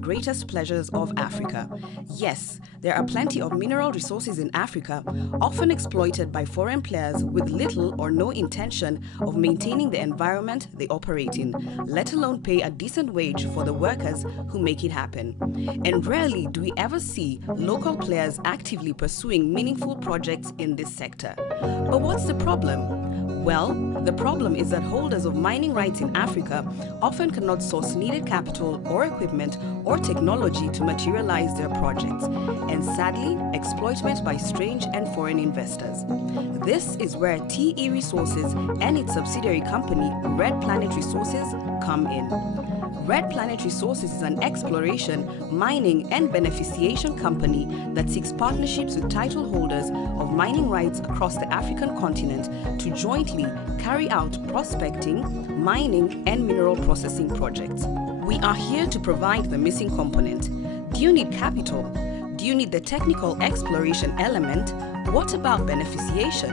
greatest pleasures of Africa. Yes, there are plenty of mineral resources in Africa, often exploited by foreign players with little or no intention of maintaining the environment they operate in, let alone pay a decent wage for the workers who make it happen. And rarely do we ever see local players actively pursuing meaningful projects in this sector. But what's the problem? Well, the problem is that holders of mining rights in Africa often cannot source needed capital or equipment or technology to materialize their projects, and sadly, exploitment by strange and foreign investors. This is where TE Resources and its subsidiary company, Red Planet Resources, come in. Red Planet Resources is an exploration, mining and beneficiation company that seeks partnerships with title holders of mining rights across the African continent to jointly carry out prospecting, mining and mineral processing projects. We are here to provide the missing component. Do you need capital? Do you need the technical exploration element? What about beneficiation?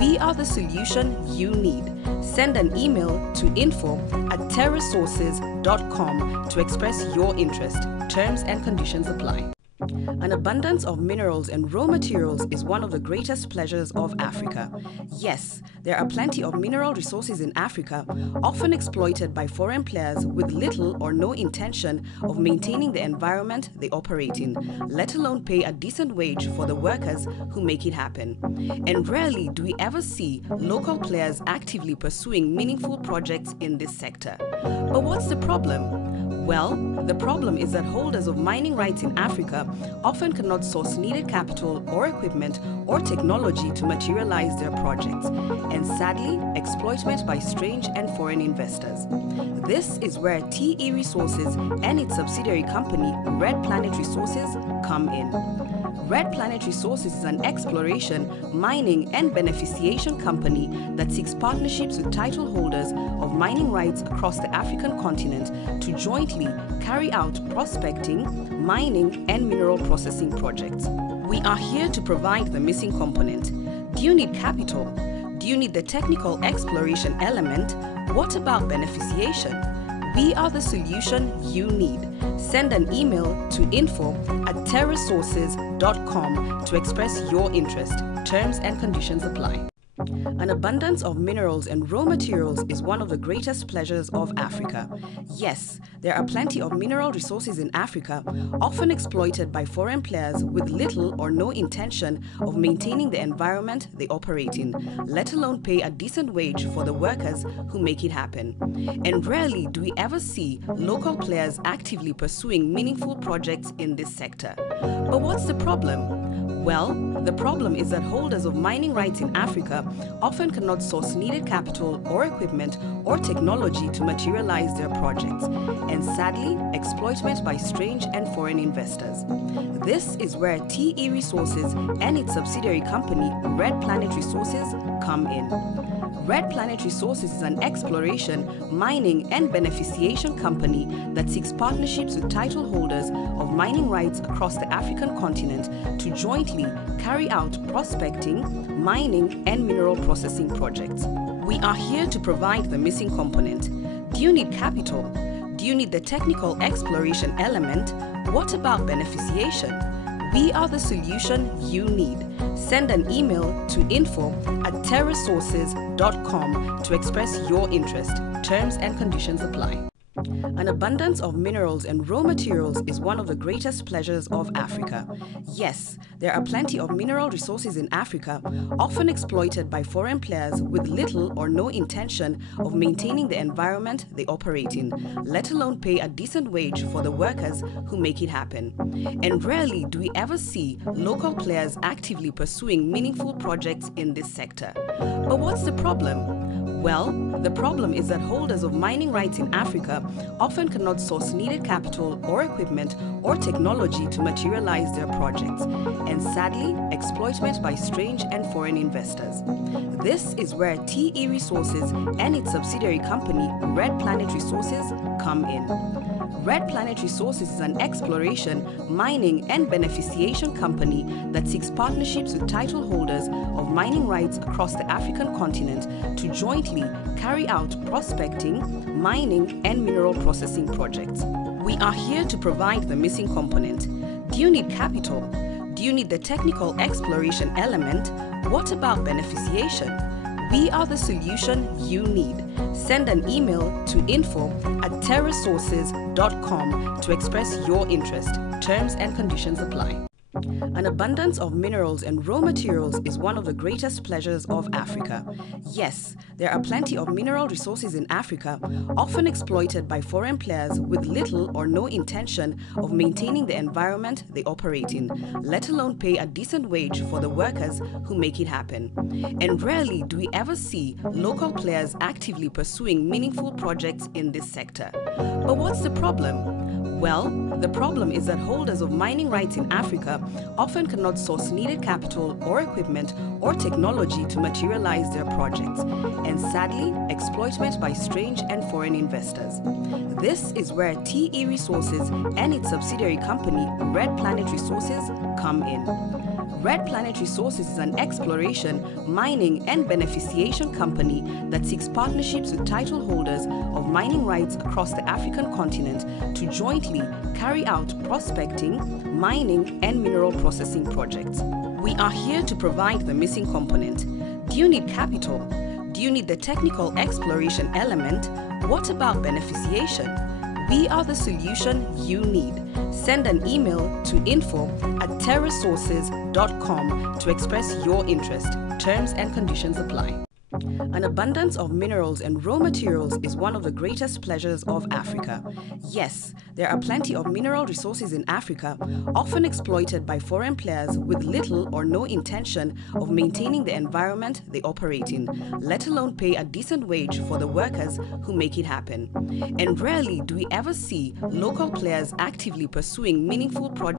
We are the solution you need. Send an email to info@terrasources.com to express your interest. Terms and conditions apply. An abundance of minerals and raw materials is one of the greatest pleasures of Africa. Yes, there are plenty of mineral resources in Africa, often exploited by foreign players with little or no intention of maintaining the environment they operate in, let alone pay a decent wage for the workers who make it happen. And rarely do we ever see local players actively pursuing meaningful projects in this sector. But what's the problem? Well, the problem is that holders of mining rights in Africa often cannot source needed capital or equipment or technology to materialize their projects, and sadly, exploitment by strange and foreign investors. This is where TE Resources and its subsidiary company, Red Planet Resources, come in. Red Planet Resources is an exploration, mining and beneficiation company that seeks partnerships with title holders of mining rights across the African continent to jointly carry out prospecting, mining and mineral processing projects. We are here to provide the missing component. Do you need capital? Do you need the technical exploration element? What about beneficiation? We are the solution you need. Send an email to info@terrasources.com to express your interest. Terms and conditions apply. An abundance of minerals and raw materials is one of the greatest pleasures of Africa. Yes, there are plenty of mineral resources in Africa, often exploited by foreign players with little or no intention of maintaining the environment they operate in, let alone pay a decent wage for the workers who make it happen. And rarely do we ever see local players actively pursuing meaningful projects in this sector. But what's the problem? Well, the problem is that holders of mining rights in Africa often cannot source needed capital or equipment or technology to materialize their projects, and sadly, exploitment by strange and foreign investors. This is where TE Resources and its subsidiary company, Red Planet Resources, come in. Red Planet Resources is an exploration, mining and beneficiation company that seeks partnerships with title holders of mining rights across the African continent to jointly carry out prospecting, mining and mineral processing projects. We are here to provide the missing component. Do you need capital? Do you need the technical exploration element? What about beneficiation? We are the solution you need. Send an email to info@terrasources.com to express your interest. Terms and conditions apply. An abundance of minerals and raw materials is one of the greatest pleasures of Africa. Yes, there are plenty of mineral resources in Africa, often exploited by foreign players with little or no intention of maintaining the environment they operate in, let alone pay a decent wage for the workers who make it happen. And rarely do we ever see local players actively pursuing meaningful projects in this sector. But what's the problem? Well, the problem is that holders of mining rights in Africa often cannot source needed capital or equipment or technology to materialize their projects, and sadly, exploitment by strange and foreign investors. This is where TE Resources and its subsidiary company, Red Planet Resources, come in. Red Planet Resources is an exploration, mining and beneficiation company that seeks partnerships with title holders of mining rights across the African continent to jointly carry out prospecting, mining and mineral processing projects. We are here to provide the missing component. Do you need capital? Do you need the technical exploration element? What about beneficiation? We are the solution you need. Send an email to info@terrasources.com to express your interest. Terms and conditions apply. An abundance of minerals and raw materials is one of the greatest pleasures of Africa. Yes, there are plenty of mineral resources in Africa, often exploited by foreign players with little or no intention of maintaining the environment they operate in, let alone pay a decent wage for the workers who make it happen. And rarely do we ever see local players actively pursuing meaningful projects in this sector. But what's the problem? Well, the problem is that holders of mining rights in Africa often cannot source needed capital or equipment or technology to materialize their projects, and sadly, exploitment by strange and foreign investors. This is where TE Resources and its subsidiary company, Red Planet Resources, come in. Red Planet Resources is an exploration, mining, and beneficiation company that seeks partnerships with title holders of mining rights across the African continent to jointly carry out prospecting, mining, and mineral processing projects. We are here to provide the missing component. Do you need capital? Do you need the technical exploration element? What about beneficiation? We are the solution you need. Send an email to info@terrasources.com to express your interest. Terms and conditions apply. An abundance of minerals and raw materials is one of the greatest pleasures of Africa. Yes, there are plenty of mineral resources in Africa, often exploited by foreign players with little or no intention of maintaining the environment they operate in, let alone pay a decent wage for the workers who make it happen. And rarely do we ever see local players actively pursuing meaningful projects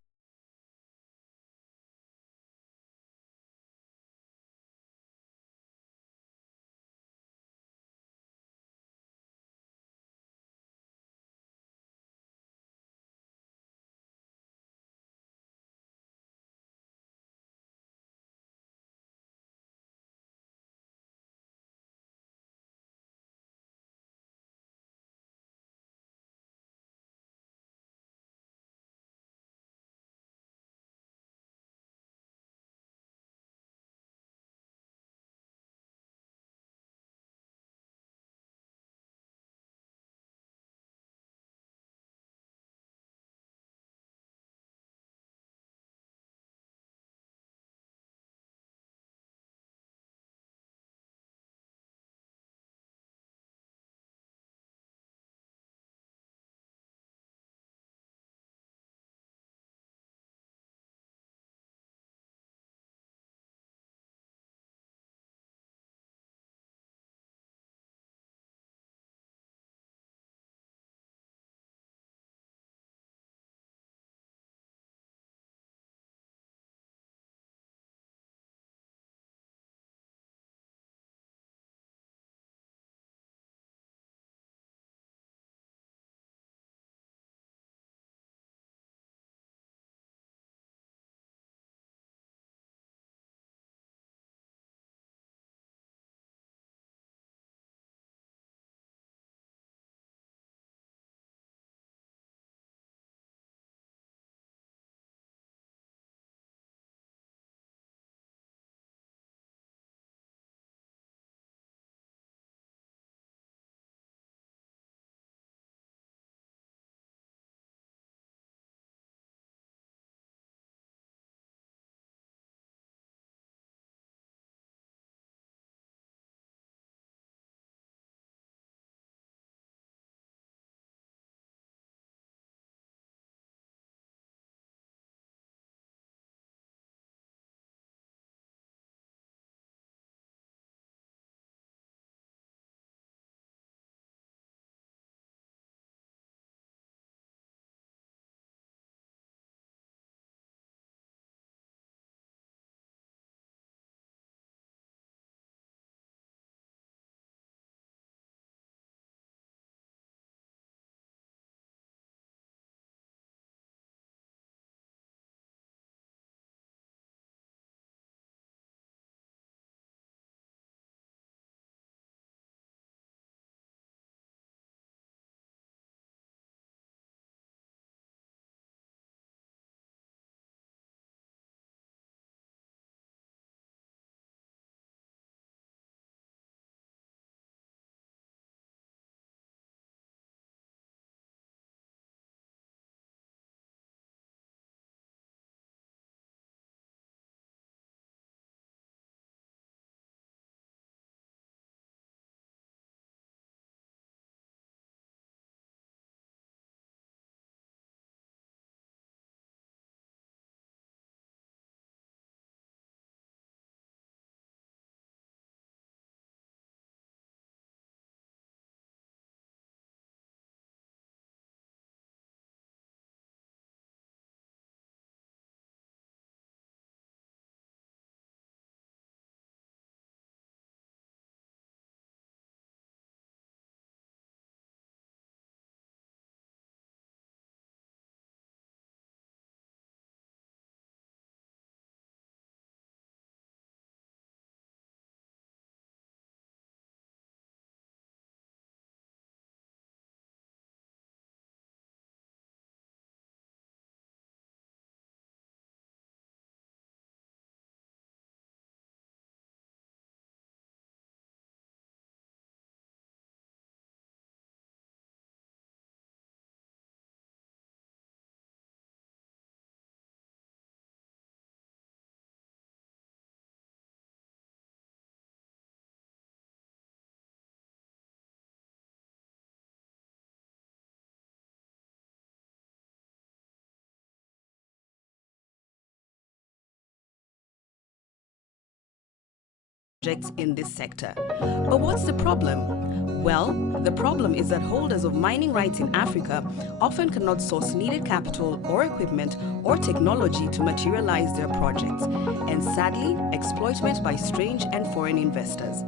projects in this sector. But what's the problem? Well, the problem is that holders of mining rights in Africa often cannot source needed capital or equipment or technology to materialize their projects, and sadly, exploitment by strange and foreign investors.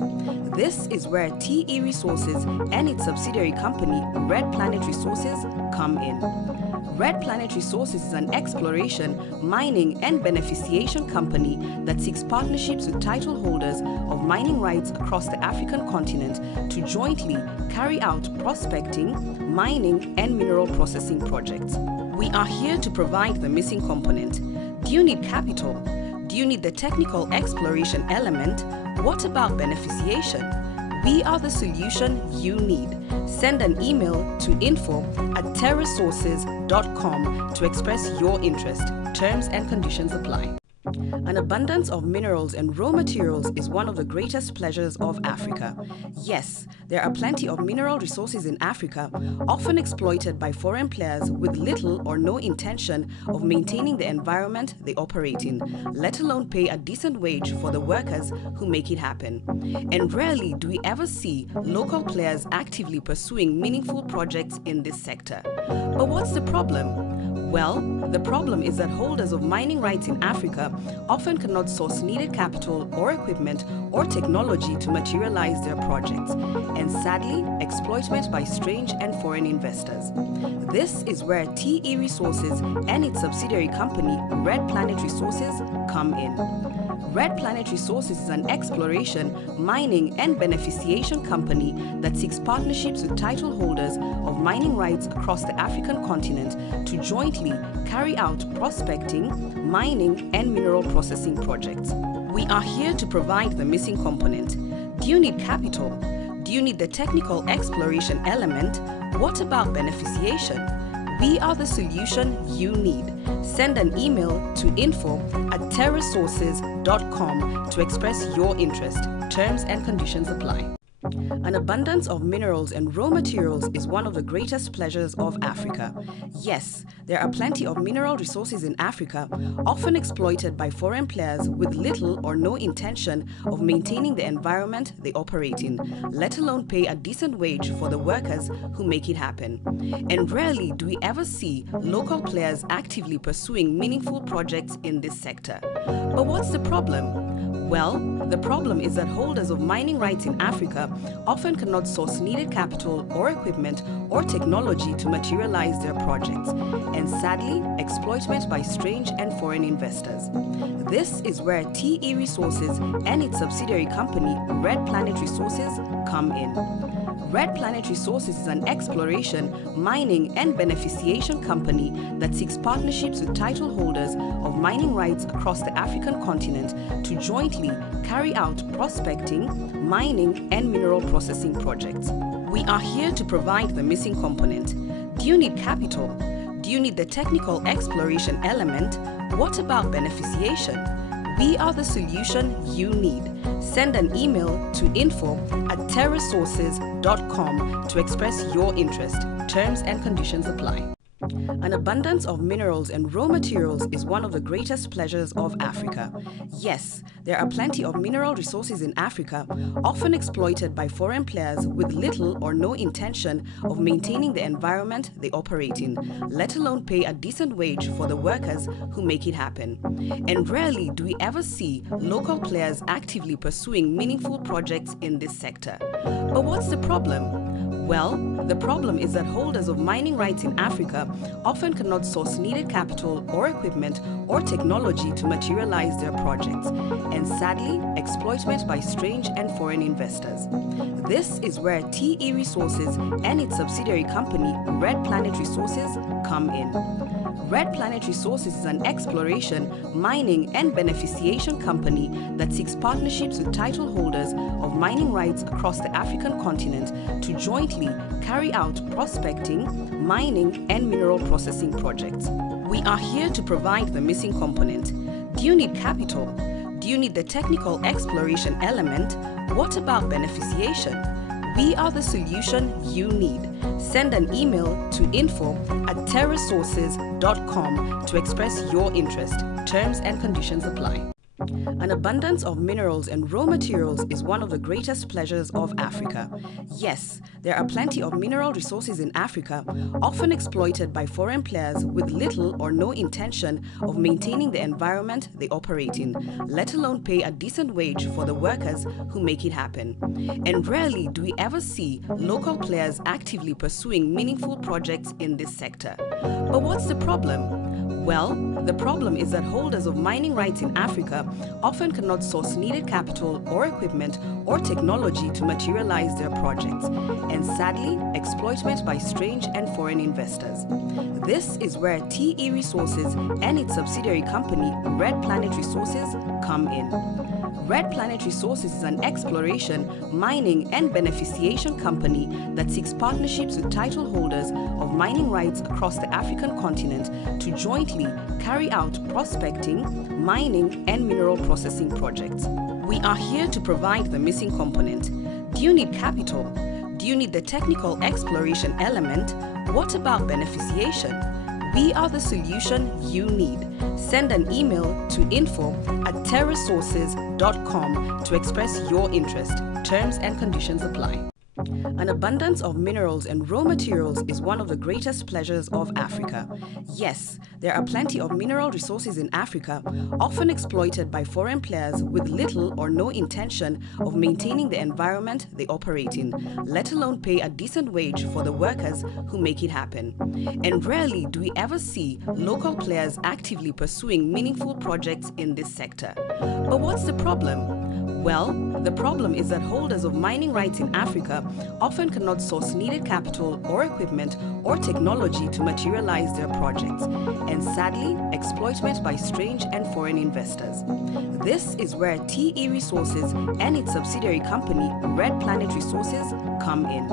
This is where TE Resources and its subsidiary company, Red Planet Resources, come in. Red Planet Resources is an exploration, mining and beneficiation company that seeks partnerships with title holders of mining rights across the African continent to jointly carry out prospecting, mining and mineral processing projects. We are here to provide the missing component. Do you need capital? Do you need the technical exploration element? What about beneficiation? We are the solution you need. Send an email to info@terrasources.com to express your interest. Terms and conditions apply. An abundance of minerals and raw materials is one of the greatest pleasures of Africa. Yes, there are plenty of mineral resources in Africa, often exploited by foreign players with little or no intention of maintaining the environment they operate in, let alone pay a decent wage for the workers who make it happen. And rarely do we ever see local players actively pursuing meaningful projects in this sector. But what's the problem? Well, the problem is that holders of mining rights in Africa often cannot source needed capital or equipment or technology to materialize their projects, and sadly, exploitment by strange and foreign investors. This is where TE Resources and its subsidiary company, Red Planet Resources, come in. Red Planet Resources is an exploration, mining and beneficiation company that seeks partnerships with title holders of mining rights across the African continent to jointly carry out prospecting, mining and mineral processing projects. We are here to provide the missing component. Do you need capital? Do you need the technical exploration element? What about beneficiation? We are the solution you need. Send an email to info@terrasources.com to express your interest. Terms and conditions apply. An abundance of minerals and raw materials is one of the greatest pleasures of Africa. Yes, there are plenty of mineral resources in Africa, often exploited by foreign players with little or no intention of maintaining the environment they operate in, let alone pay a decent wage for the workers who make it happen. And rarely do we ever see local players actively pursuing meaningful projects in this sector. But what's the problem? Well, the problem is that holders of mining rights in Africa often cannot source needed capital or equipment or technology to materialize their projects, and sadly, exploitment by strange and foreign investors. This is where TE Resources and its subsidiary company, Red Planet Resources, come in. Red Planet Resources is an exploration, mining and beneficiation company that seeks partnerships with title holders of mining rights across the African continent to jointly carry out prospecting, mining and mineral processing projects. We are here to provide the missing component. Do you need capital? Do you need the technical exploration element? What about beneficiation? We are the solution you need. Send an email to info@terrasources.com to express your interest. Terms and conditions apply. An abundance of minerals and raw materials is one of the greatest pleasures of Africa. Yes, there are plenty of mineral resources in Africa, often exploited by foreign players with little or no intention of maintaining the environment they operate in, let alone pay a decent wage for the workers who make it happen. And rarely do we ever see local players actively pursuing meaningful projects in this sector. But what's the problem? Well, the problem is that holders of mining rights in Africa often cannot source needed capital or equipment or technology to materialize their projects, and sadly, exploitment by strange and foreign investors. This is where TE Resources and its subsidiary company, Red Planet Resources, come in. Red Planet Resources is an exploration, mining and beneficiation company that seeks partnerships with title holders of mining rights across the African continent to jointly carry out prospecting, mining and mineral processing projects. We are here to provide the missing component. Do you need capital? Do you need the technical exploration element? What about beneficiation? We are the solution you need. Send an email to info@terrasources.com to express your interest. Terms and conditions apply. An abundance of minerals and raw materials is one of the greatest pleasures of Africa. Yes, there are plenty of mineral resources in Africa, often exploited by foreign players with little or no intention of maintaining the environment they operate in, let alone pay a decent wage for the workers who make it happen. And rarely do we ever see local players actively pursuing meaningful projects in this sector. But what's the problem? Well, the problem is that holders of mining rights in Africa often cannot source needed capital or equipment or technology to materialize their projects, and sadly, exploitment by strange and foreign investors. This is where TE Resources and its subsidiary company, Red Planet Resources, come in. Red Planet Resources is an exploration, mining and beneficiation company that seeks partnerships with title holders of mining rights across the African continent to jointly carry out prospecting, mining and mineral processing projects. We are here to provide the missing component. Do you need capital? Do you need the technical exploration element? What about beneficiation? We are the solution you need. Send an email to info@terrasources.com to express your interest. Terms and conditions apply. An abundance of minerals and raw materials is one of the greatest pleasures of Africa. Yes, there are plenty of mineral resources in Africa, often exploited by foreign players with little or no intention of maintaining the environment they operate in, let alone pay a decent wage for the workers who make it happen. And rarely do we ever see local players actively pursuing meaningful projects in this sector. But what's the problem? Well, the problem is that holders of mining rights in Africa often cannot source needed capital or equipment or technology to materialize their projects, and sadly, exploitment by strange and foreign investors. This is where TE Resources and its subsidiary company, Red Planet Resources, come in.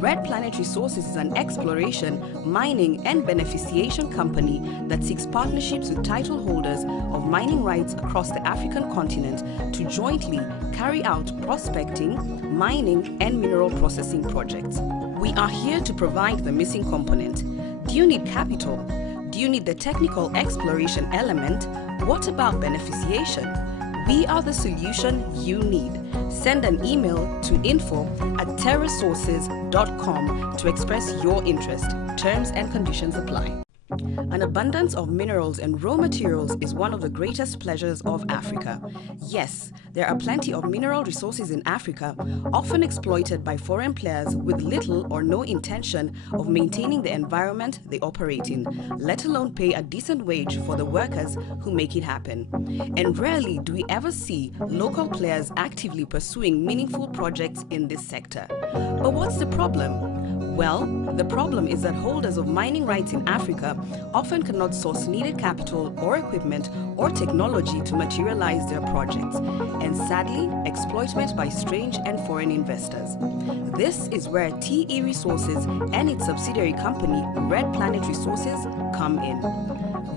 Red Planet Resources is an exploration, mining and beneficiation company that seeks partnerships with title holders of mining rights across the African continent to jointly carry out prospecting, mining and mineral processing projects. We are here to provide the missing component. Do you need capital? Do you need the technical exploration element? What about beneficiation? We are the solution you need. Send an email to info@terrasources.com to express your interest. Terms and conditions apply. An abundance of minerals and raw materials is one of the greatest pleasures of Africa. Yes, there are plenty of mineral resources in Africa, often exploited by foreign players with little or no intention of maintaining the environment they operate in, let alone pay a decent wage for the workers who make it happen. And rarely do we ever see local players actively pursuing meaningful projects in this sector. But what's the problem? Well, the problem is that holders of mining rights in Africa often cannot source needed capital or equipment or technology to materialize their projects, and sadly, exploitment by strange and foreign investors. This is where TE Resources and its subsidiary company, Red Planet Resources, come in.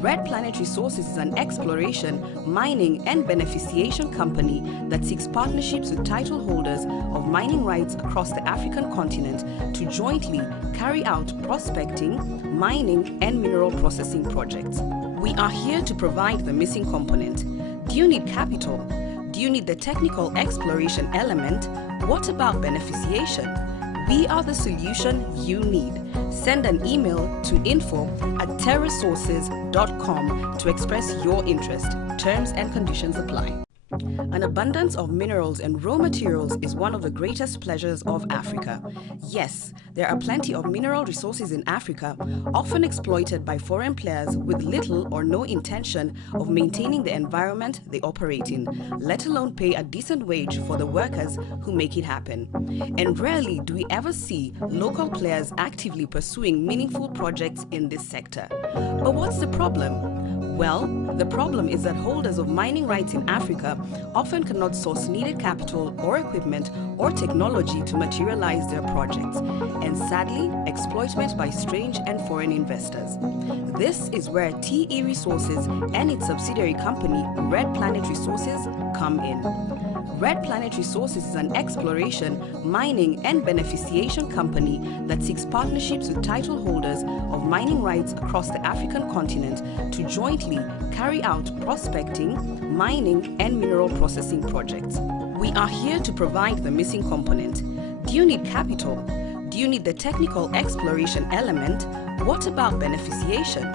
Red Planet Resources is an exploration, mining and beneficiation company that seeks partnerships with title holders of mining rights across the African continent to jointly carry out prospecting, mining and mineral processing projects. We are here to provide the missing component. Do you need capital? Do you need the technical exploration element? What about beneficiation? We are the solution you need. Send an email to info@terrasources.com to express your interest. Terms and conditions apply. An abundance of minerals and raw materials is one of the greatest pleasures of Africa. Yes, there are plenty of mineral resources in Africa, often exploited by foreign players with little or no intention of maintaining the environment they operate in, let alone pay a decent wage for the workers who make it happen. And rarely do we ever see local players actively pursuing meaningful projects in this sector. But what's the problem? Well, the problem is that holders of mining rights in Africa often cannot source needed capital or equipment or technology to materialize their projects, and sadly, exploitment by strange and foreign investors. This is where TE Resources and its subsidiary company, Red Planet Resources, come in. Red Planet Resources is an exploration, mining, and beneficiation company that seeks partnerships with title holders of mining rights across the African continent to jointly carry out prospecting, mining, and mineral processing projects. We are here to provide the missing component. Do you need capital? Do you need the technical exploration element? What about beneficiation?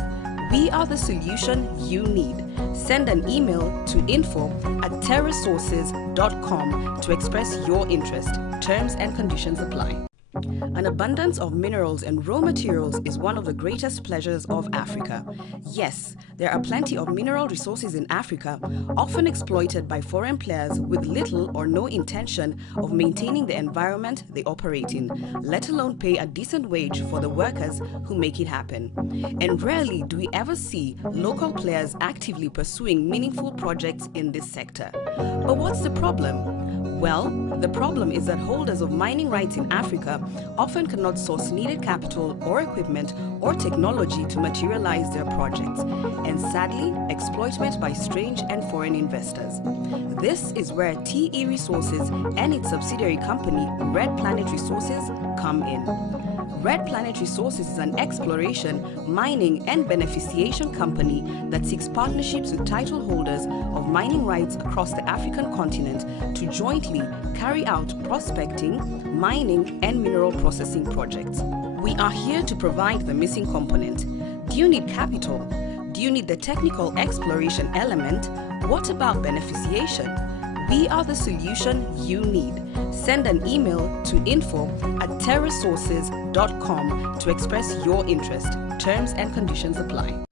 We are the solution you need. Send an email to info@terrasources.com to express your interest. Terms and conditions apply. An abundance of minerals and raw materials is one of the greatest pleasures of Africa. Yes, there are plenty of mineral resources in Africa, often exploited by foreign players with little or no intention of maintaining the environment they operate in, let alone pay a decent wage for the workers who make it happen. And rarely do we ever see local players actively pursuing meaningful projects in this sector. But what's the problem? Well, the problem is that holders of mining rights in Africa often cannot source needed capital or equipment or technology to materialize their projects, and sadly, exploitment by strange and foreign investors. This is where TE Resources and its subsidiary company, Red Planet Resources, come in. Red Planet Resources is an exploration, mining, and beneficiation company that seeks partnerships with title holders of mining rights across the African continent to jointly carry out prospecting, mining, and mineral processing projects. We are here to provide the missing component. Do you need capital? Do you need the technical exploration element? What about beneficiation? We are the solution you need. Send an email to info@terrasources.com to express your interest. Terms and conditions apply.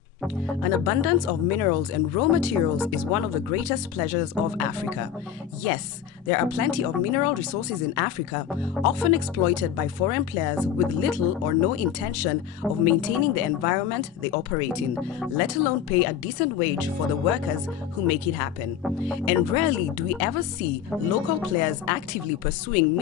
An abundance of minerals and raw materials is one of the greatest pleasures of Africa. Yes, there are plenty of mineral resources in Africa, often exploited by foreign players with little or no intention of maintaining the environment they operate in, let alone pay a decent wage for the workers who make it happen. And rarely do we ever see local players actively pursuing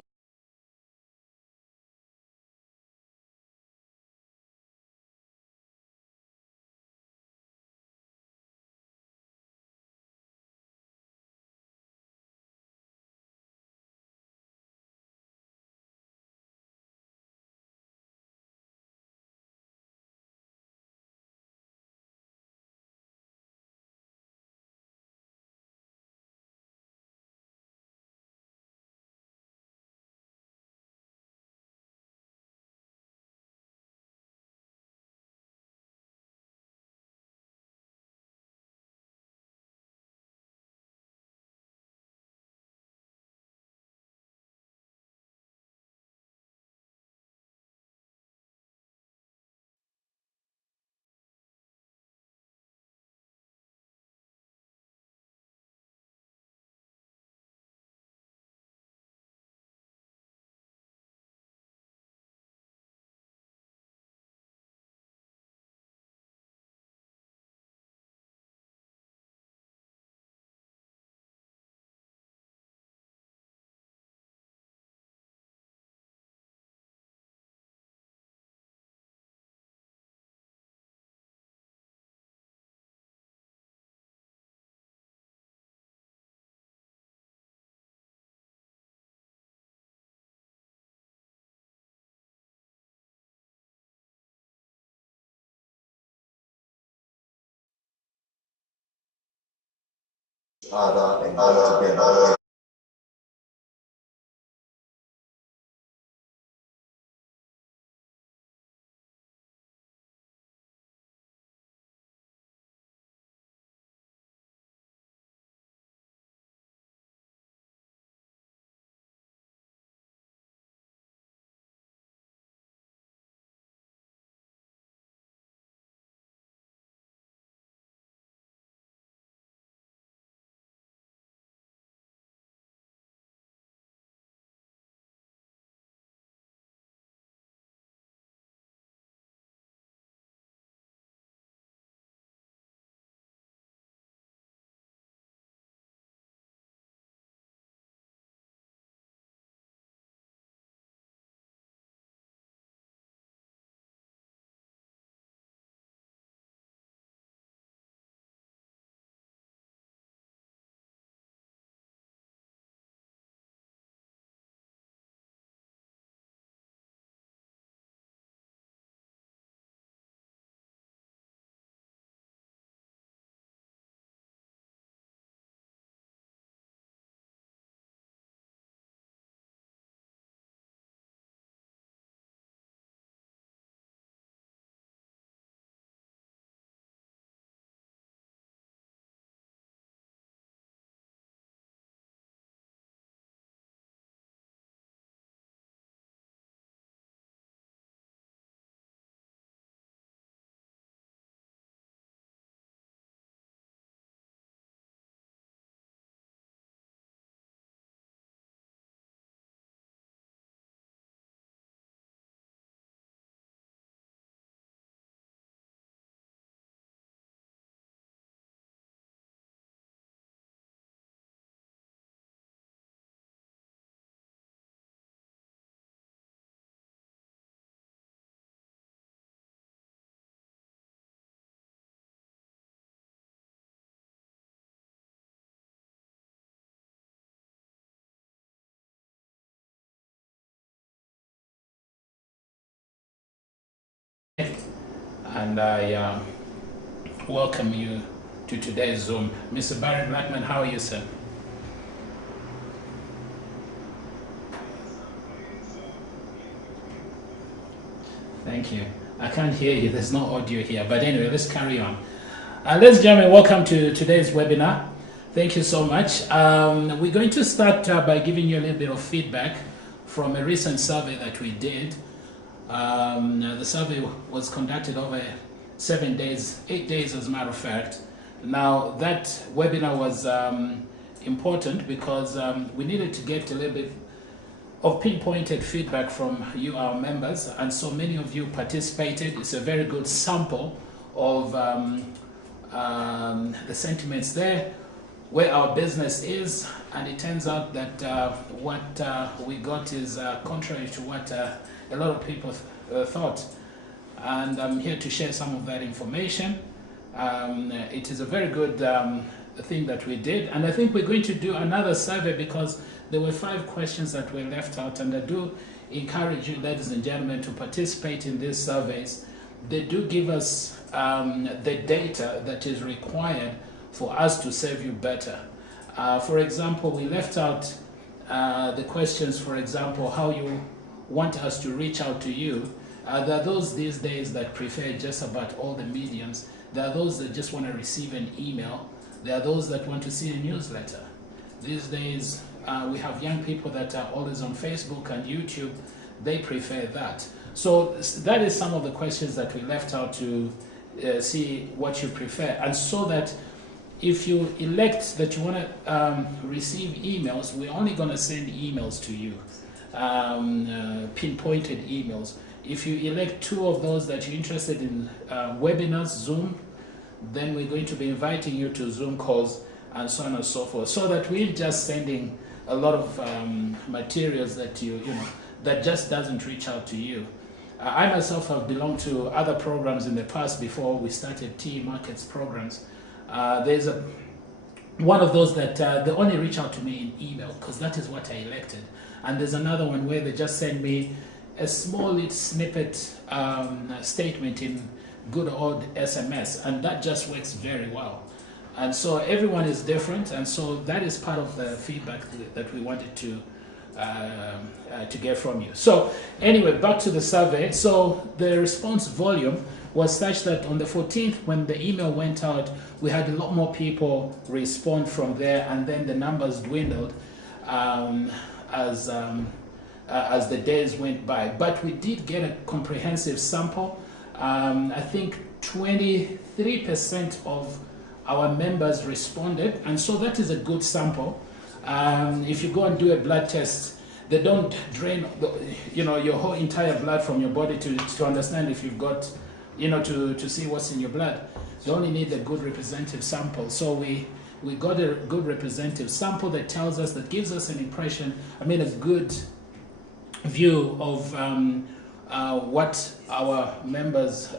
other and work together. and I welcome you to today's Zoom. Mr. Barry Blackman, how are you, sir? Thank you. I can't hear you. There's no audio here. But anyway, let's carry on. Ladies and gentlemen, welcome to today's webinar. Thank you so much. We're going to start by giving you a little bit of feedback from a recent survey that we did. The survey was conducted over 7 days, 8 days as a matter of fact. Now, that webinar was important because we needed to get a little bit of pinpointed feedback from you, our members, and so many of you participated. It's a very good sample of the sentiments there, where our business is, and it turns out that what we got is contrary to what a lot of people thought. And I'm here to share some of that information. It is a very good thing that we did, and I think we're going to do another survey because there were 5 questions that were left out, and I do encourage you, ladies and gentlemen, to participate in these surveys. They do give us the data that is required for us to serve you better. For example, we left out the questions, for example, how you want us to reach out to you. There are those these days that prefer just about all the mediums. There are those that just want to receive an email. There are those that want to see a newsletter. These days, we have young people that are always on Facebook and YouTube. They prefer that. So that is some of the questions that we left out to see what you prefer. And so that if you elect that you want to receive emails, we're only going to send emails to you, pinpointed emails. If you elect 2 of those that you're interested in webinars, Zoom, then we're going to be inviting you to Zoom calls and so on and so forth, so that we're just sending a lot of materials that you know, that just doesn't reach out to you. I myself have belonged to other programs in the past before we started TE Markets programs. There's one of those that they only reach out to me in email because that is what I elected. And there's another one where they just send me a small little snippet statement in good old SMS, and that just works very well. And so everyone is different, and so that is part of the feedback that we wanted to get from you. So anyway, back to the survey. So the response volume was such that on the 14th, when the email went out, we had a lot more people respond from there, and then the numbers dwindled as the days went by. But we did get a comprehensive sample. I think 23% of our members responded, and so that is a good sample. If you go and do a blood test, they don't drain your whole entire blood from your body to understand if you've got, to see what's in your blood. They only need a good representative sample. So we got a good representative sample that tells us, that gives us an impression, a good view of what our members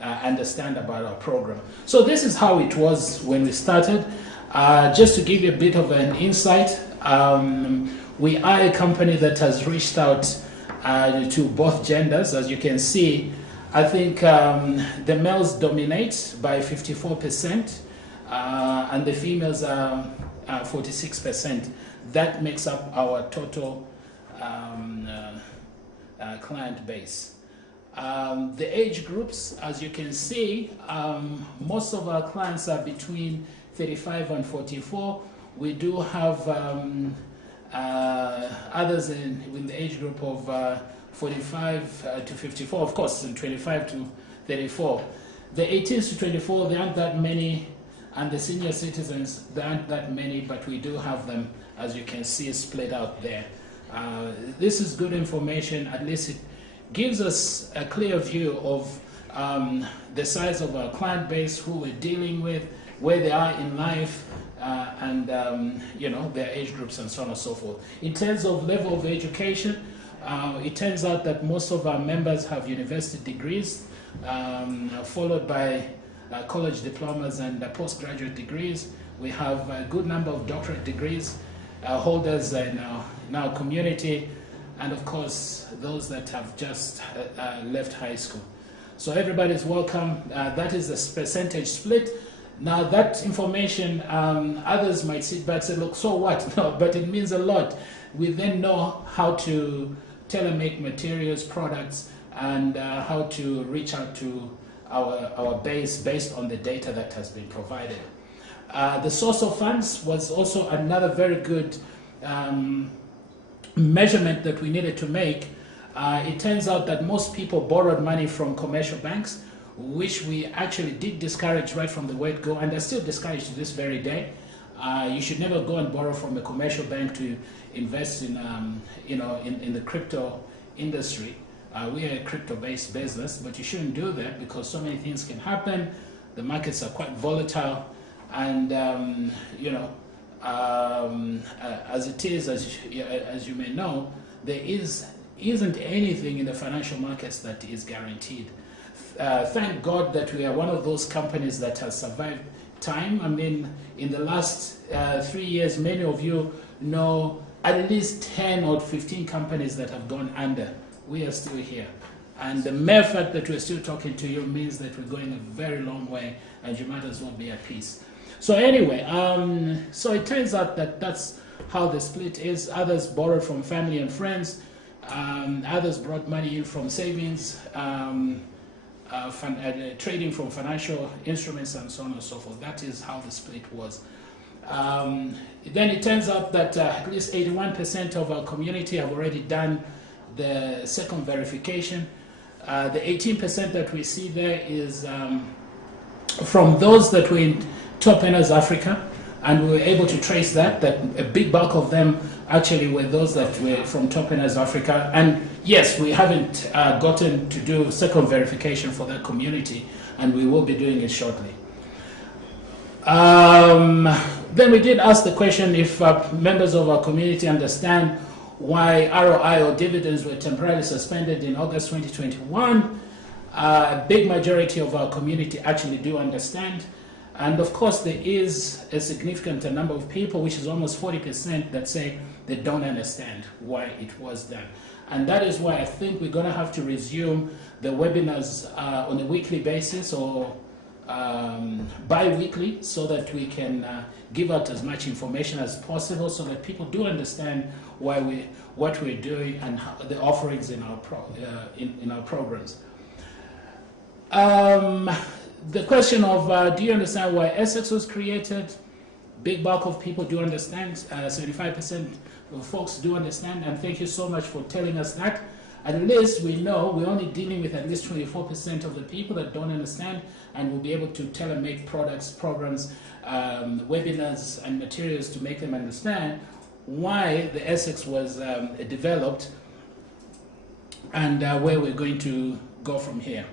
understand about our program. So this is how it was when we started. Just to give you a bit of an insight, we are a company that has reached out to both genders. As you can see, I think the males dominate by 54%, and the females are 46%. That makes up our total client base. The age groups, as you can see, most of our clients are between 35 and 44. We do have others in the age group of 45 to 54, of course, and 25 to 34. The 18s to 24, there aren't that many, and the senior citizens, there aren't that many, but we do have them, as you can see, split out there. This is good information. At least it gives us a clear view of the size of our client base, who we're dealing with, where they are in life, and their age groups and so on and so forth. In terms of level of education, it turns out that most of our members have university degrees, followed by college diplomas and postgraduate degrees. We have a good number of doctorate degrees holders in our community, and of course those that have just left high school. So everybody's welcome. That is the percentage split. Now that information, others might sit back and say, look, so what? No, but it means a lot. We then know how to tailor-make materials, products, and how to reach out to our base based on the data that has been provided. The source of funds was also another very good measurement that we needed to make. It turns out that most people borrowed money from commercial banks, which we actually did discourage right from the word go, and are still discouraged to this very day. You should never go and borrow from a commercial bank to invest in, in the crypto industry. We are a crypto-based business, but you shouldn't do that because so many things can happen. The markets are quite volatile, and as it is, as you may know, there isn't anything in the financial markets that is guaranteed. Thank God that we are one of those companies that has survived time. I mean, in the last 3 years, many of you know at least 10 or 15 companies that have gone under. We are still here. And the mere fact that we're still talking to you means that we're going a very long way, and you might as well be at peace. So anyway, so it turns out that that's how the split is. Others borrowed from family and friends. Others brought money in from savings, trading from financial instruments, and so on and so forth. That is how the split was. Then it turns out that at least 81% of our community have already done the second verification. The 18% that we see there is from those that were in Top Earners Africa, and we were able to trace that a big bulk of them actually were those that were from Top Earners Africa. And yes, we haven't gotten to do second verification for that community, and we will be doing it shortly. Then we did ask the question if members of our community understand why ROI or dividends were temporarily suspended in August 2021. A big majority of our community actually do understand. And of course, there is a significant number of people, which is almost 40%, that say they don't understand why it was done. And that is why I think we're going to have to resume the webinars on a weekly basis or bi-weekly, so that we can give out as much information as possible, so that people do understand what we're doing and how the offerings in our programs. The question of do you understand why Acex was created? Big bulk of people do understand. 75% of folks do understand, and thank you so much for telling us that. At least we know we're only dealing with at least 24% of the people that don't understand, and we'll be able to tailor-make products, programs, webinars, and materials to make them understand why the Acex was developed and where we're going to go from here.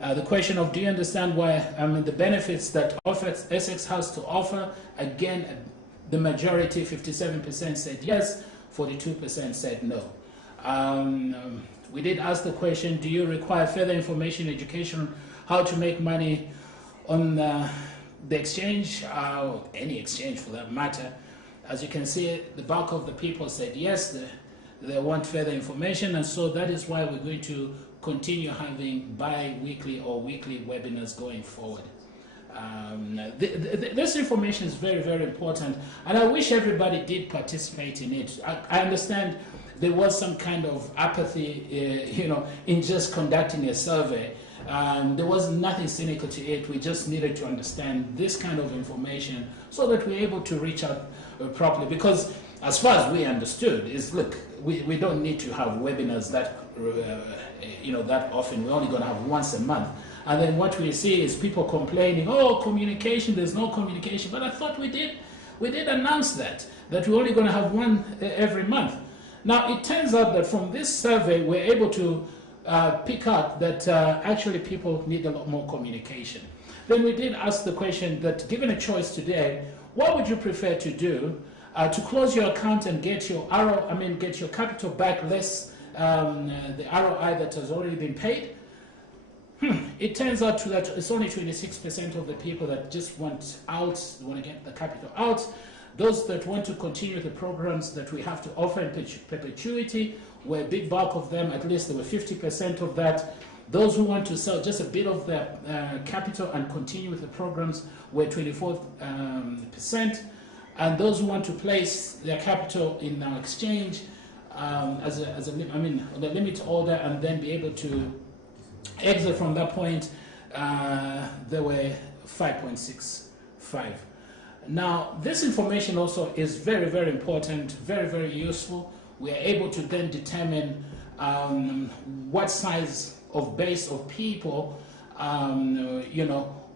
The question of do you understand why, the benefits that Acex has to offer, again, the majority, 57% said yes, 42% said no. We did ask the question, do you require further information, education, how to make money on the exchange, any exchange for that matter? As you can see, the bulk of the people said yes, they want further information, and so that is why we're going to continue having bi-weekly or weekly webinars going forward. This information is very, very important, and I wish everybody did participate in it. I understand there was some kind of apathy, in just conducting a survey. There was nothing cynical to it. We just needed to understand this kind of information so that we're able to reach out properly. Because as far as we understood is, look, we don't need to have webinars that that often. We're only going to have once a month. And then what we see is people complaining, oh, communication, there's no communication. But I thought we did announce that we're only going to have one every month. Now, it turns out that from this survey, we're able to pick up that actually people need a lot more communication. Then we did ask the question that, given a choice today, what would you prefer to do to close your account and get your get your capital back less the ROI that has already been paid? It turns out that it's only 26% of the people that just want out, want to get the capital out. Those that want to continue the programs that we have to offer in perpetuity, were a big bulk of them, at least there were 50% of that, Those who want to sell just a bit of their capital and continue with the programs were 24%. And those who want to place their capital in our exchange on the limit order and then be able to exit from that point, there were 5.65. Now, this information also is very, very important, very, very useful. We are able to then determine what size of base of people,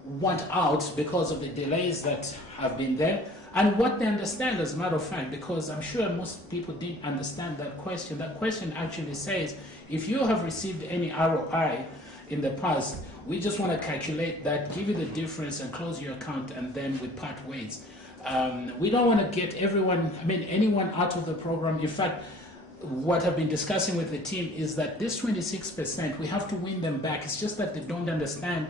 want out because of the delays that have been there, and what they understand, as a matter of fact, because I'm sure most people didn't understand that question. That question actually says, if you have received any ROI in the past, we just want to calculate that, give you the difference, and close your account, and then we part ways. We don't want to get anyone out of the program. In fact, what I've been discussing with the team is that this 26%, we have to win them back. It's just that they don't understand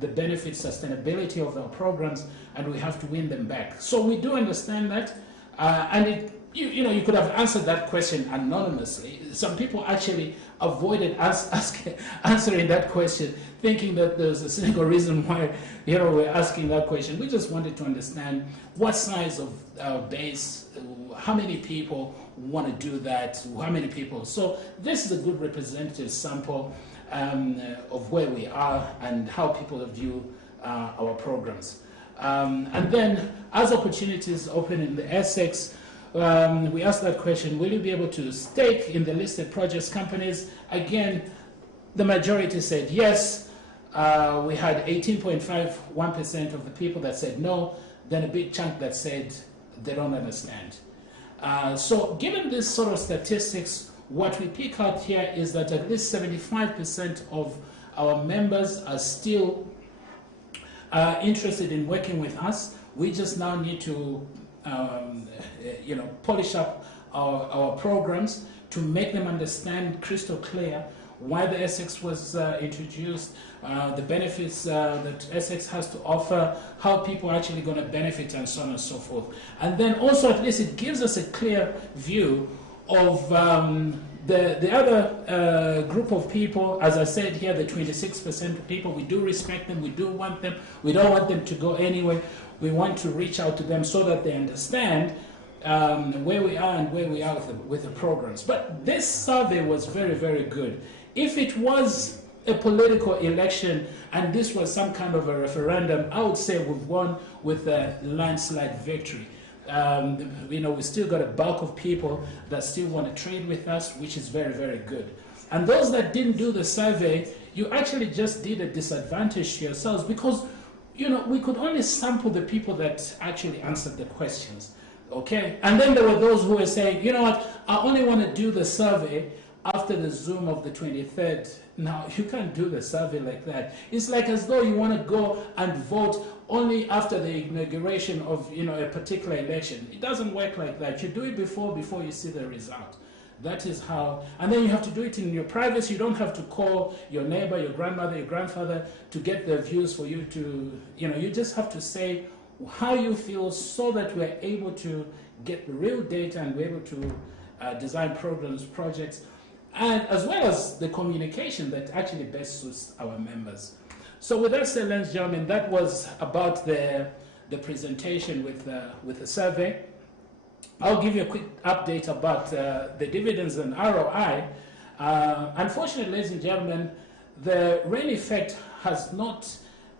the benefit sustainability of our programs, and we have to win them back. So we do understand that, and you could have answered that question anonymously. Some people actually avoided answering that question, thinking that there's a single reason why we're asking that question. We just wanted to understand what size of base, how many people want to do that, how many people. So this is a good representative sample of where we are and how people view our programs. And then, as opportunities open in the Acex, we asked that question, will you be able to stake in the listed projects companies? Again, the majority said yes. We had 18.51% of the people that said no, then a big chunk that said they don't understand. So given this sort of statistics, what we pick out here is that at least 75% of our members are still interested in working with us. We just now need to polish up our programs to make them understand crystal clear why the Acex was introduced, the benefits that Acex has to offer, how people are actually going to benefit, and so on and so forth. And then also, at least it gives us a clear view of the other group of people. As I said here, the 26% of people, we do respect them, we do want them, we don't want them to go anywhere. We want to reach out to them so that they understand where we are and where we are with the programs. But this survey was very, very good. If it was a political election and this was some kind of a referendum, I would say we've won with a landslide victory. We still got a bulk of people that still want to trade with us, which is very, very good. And those that didn't do the survey, you actually just did a disadvantage to yourselves because, we could only sample the people that actually answered the questions, okay? And then there were those who were saying, you know what, I only want to do the survey after the Zoom of the 23rd. Now, you can't do the survey like that. It's like as though you want to go and vote only after the inauguration of a particular election. It doesn't work like that. You do it before you see the result. That is how, and then you have to do it in your privacy. You don't have to call your neighbor, your grandmother, your grandfather to get their views for you to, you just have to say how you feel so that we're able to get the real data and we're able to design programs, projects, and as well as the communication that actually best suits our members. So with that said, ladies and gentlemen, that was about the presentation with the survey. I'll give you a quick update about the dividends and ROI. Unfortunately, ladies and gentlemen, the rain effect has not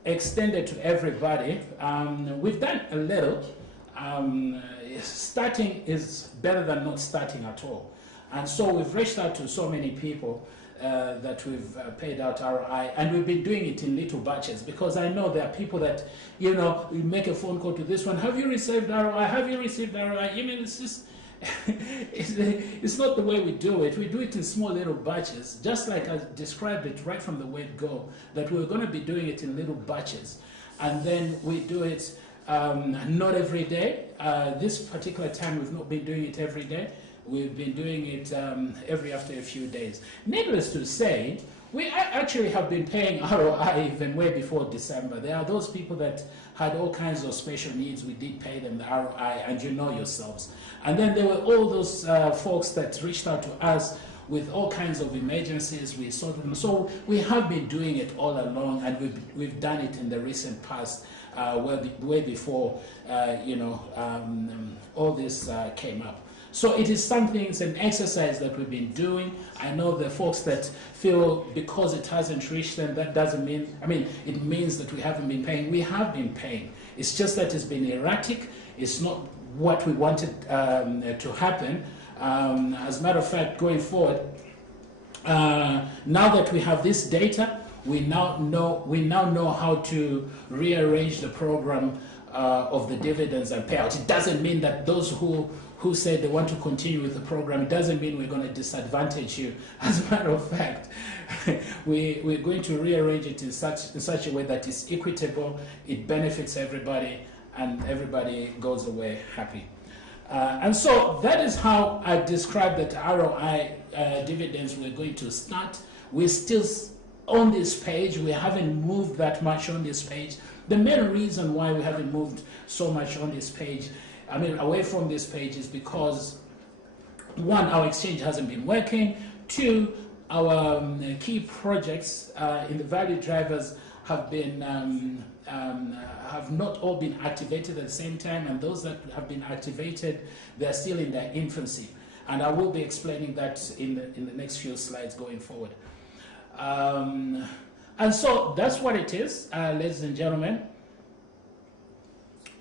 extended to everybody. We've done a little. Starting is better than not starting at all. And so we've reached out to so many people that we've paid out ROI, and we've been doing it in little batches because I know there are people that, we make a phone call to this one, have you received ROI, have you received ROI? It's just, it's not the way we do it. We do it in small little batches, just like I described it right from the word go, that we're going to be doing it in little batches. And then we do it not every day. This particular time we've not been doing it every day. We've been doing it every after a few days. Needless to say, we actually have been paying ROI even way before December. There are those people that had all kinds of special needs. We did pay them the ROI, and you know yourselves. And then there were all those folks that reached out to us with all kinds of emergencies. We sort them. So we have been doing it all along, and we've done it in the recent past, way before all this came up. So it is something, it's an exercise that we've been doing. I know the folks that feel because it hasn't reached them, that doesn't mean, it means that we haven't been paying. We have been paying. It's just that it's been erratic. It's not what we wanted to happen. As a matter of fact, going forward, now that we have this data, we now know how to rearrange the program of the dividends and payouts. It doesn't mean that those who said they want to continue with the program, it doesn't mean we're going to disadvantage you. As a matter of fact, we're going to rearrange it in such a way that it's equitable, it benefits everybody, and everybody goes away happy. And so that is how I described that ROI dividends we're going to start. We're still on this page. We haven't moved that much on this page. The main reason why we haven't moved so much on this page, away from this page, is because, one, our exchange hasn't been working. Two, our key projects in the value drivers have been have not all been activated at the same time, and those that have been activated, they're still in their infancy. And I will be explaining that in the next few slides going forward. And so that's what it is, ladies and gentlemen.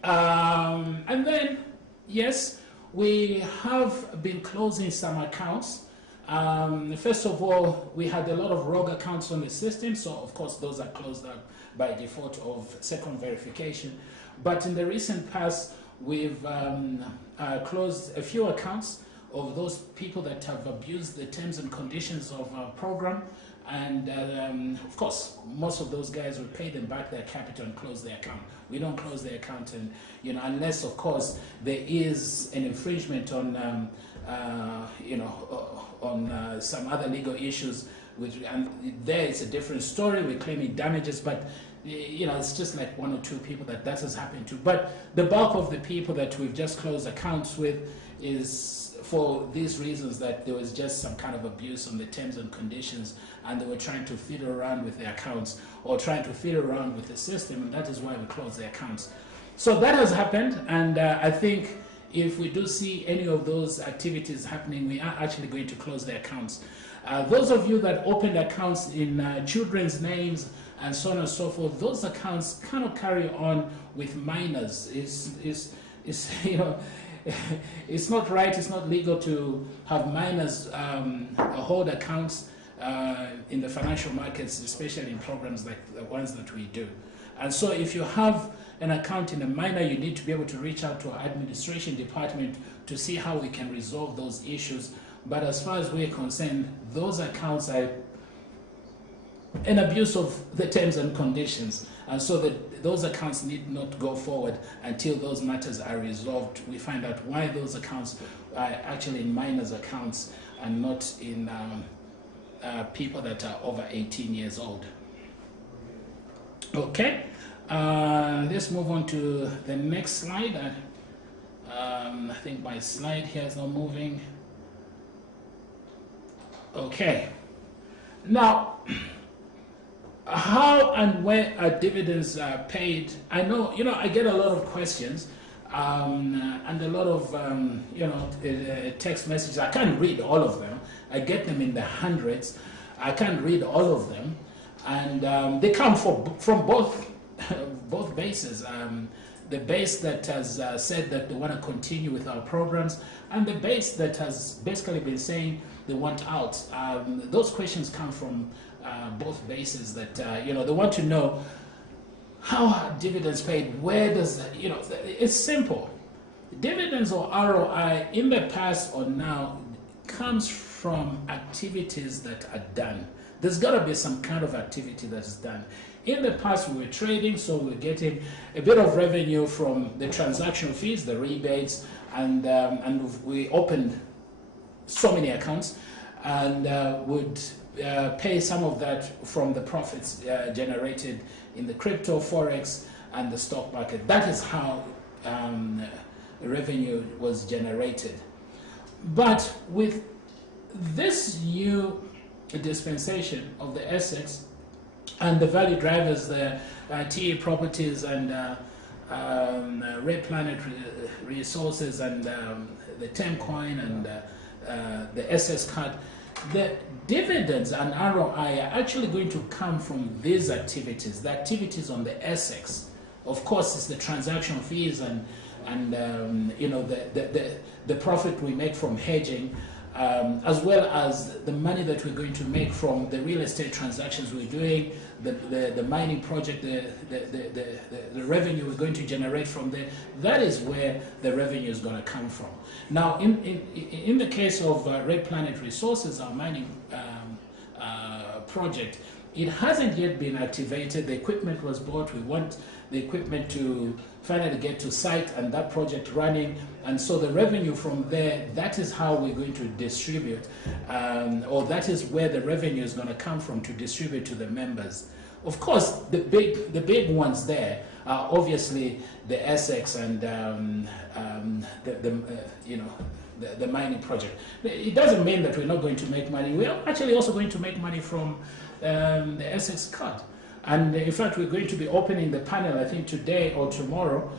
And then, yes, we have been closing some accounts. First of all, we had a lot of rogue accounts on the system, so of course those are closed out by default of second verification. But in the recent past, we've closed a few accounts of those people that have abused the terms and conditions of our program. And of course, most of those guys will pay them back their capital and close their account. We don't close their account, and unless of course there is an infringement on some other legal issues, and there it's a different story. We're claiming damages, but it's just like one or two people that has happened to. But the bulk of the people that we've just closed accounts with is for these reasons, that there was just some kind of abuse on the terms and conditions, and they were trying to fiddle around with their accounts or trying to fiddle around with the system, and that is why we closed their accounts. So that has happened, and I think if we do see any of those activities happening, we are actually going to close their accounts. Those of you that opened accounts in children's names and so on and so forth, those accounts cannot carry on with minors. It's it's not right, it's not legal to have minors hold accounts in the financial markets, especially in programs like the ones that we do. And so if you have an account in a minor, you need to be able to reach out to our administration department to see how we can resolve those issues. But as far as we're concerned, those accounts are an abuse of the terms and conditions. And so that those accounts need not go forward until those matters are resolved. We find out why those accounts are actually in minors' accounts and not in people that are over 18 years old. Okay, let's move on to the next slide. I think my slide here is not moving. Okay, now, how and where are dividends paid? I know, I get a lot of questions and a lot of, text messages. I can't read all of them. I get them in the hundreds. I can't read all of them. And they come from both bases. The base that has said that they want to continue with our programs, and the base that has basically been saying they want out. Those questions come from both bases that, they want to know how are dividends paid, where does, it's simple. Dividends or ROI in the past or now comes from activities that are done. There's got to be some kind of activity that's done. In the past, we were trading, so we're getting a bit of revenue from the transaction fees, the rebates, and we opened so many accounts and would pay some of that from the profits generated in the crypto, forex, and the stock market. That is how revenue was generated. But with this new dispensation of the Acex and the value drivers, the TE properties and Red Planet resources and the Tem coin and the Acex card, the dividends and ROI are actually going to come from these activities, the activities on the Acex. Of course, it's the transaction fees and you know, the profit we make from hedging, as well as the money that we're going to make from the real estate transactions we're doing, the mining project, the revenue we're going to generate from there. That is where the revenue is going to come from. Now, in the case of Red Planet Resources, our mining project, it hasn't yet been activated. The equipment was bought. We want the equipment to finally get to site and that project running. And so the revenue from there, that is how we're going to distribute, or that is where the revenue is going to come from to distribute to the members. Of course, the big ones there are obviously the Acex and you know, the mining project. It doesn't mean that we're not going to make money. We're actually also going to make money from the Acex card. And in fact, we're going to be opening the panel, I think today or tomorrow,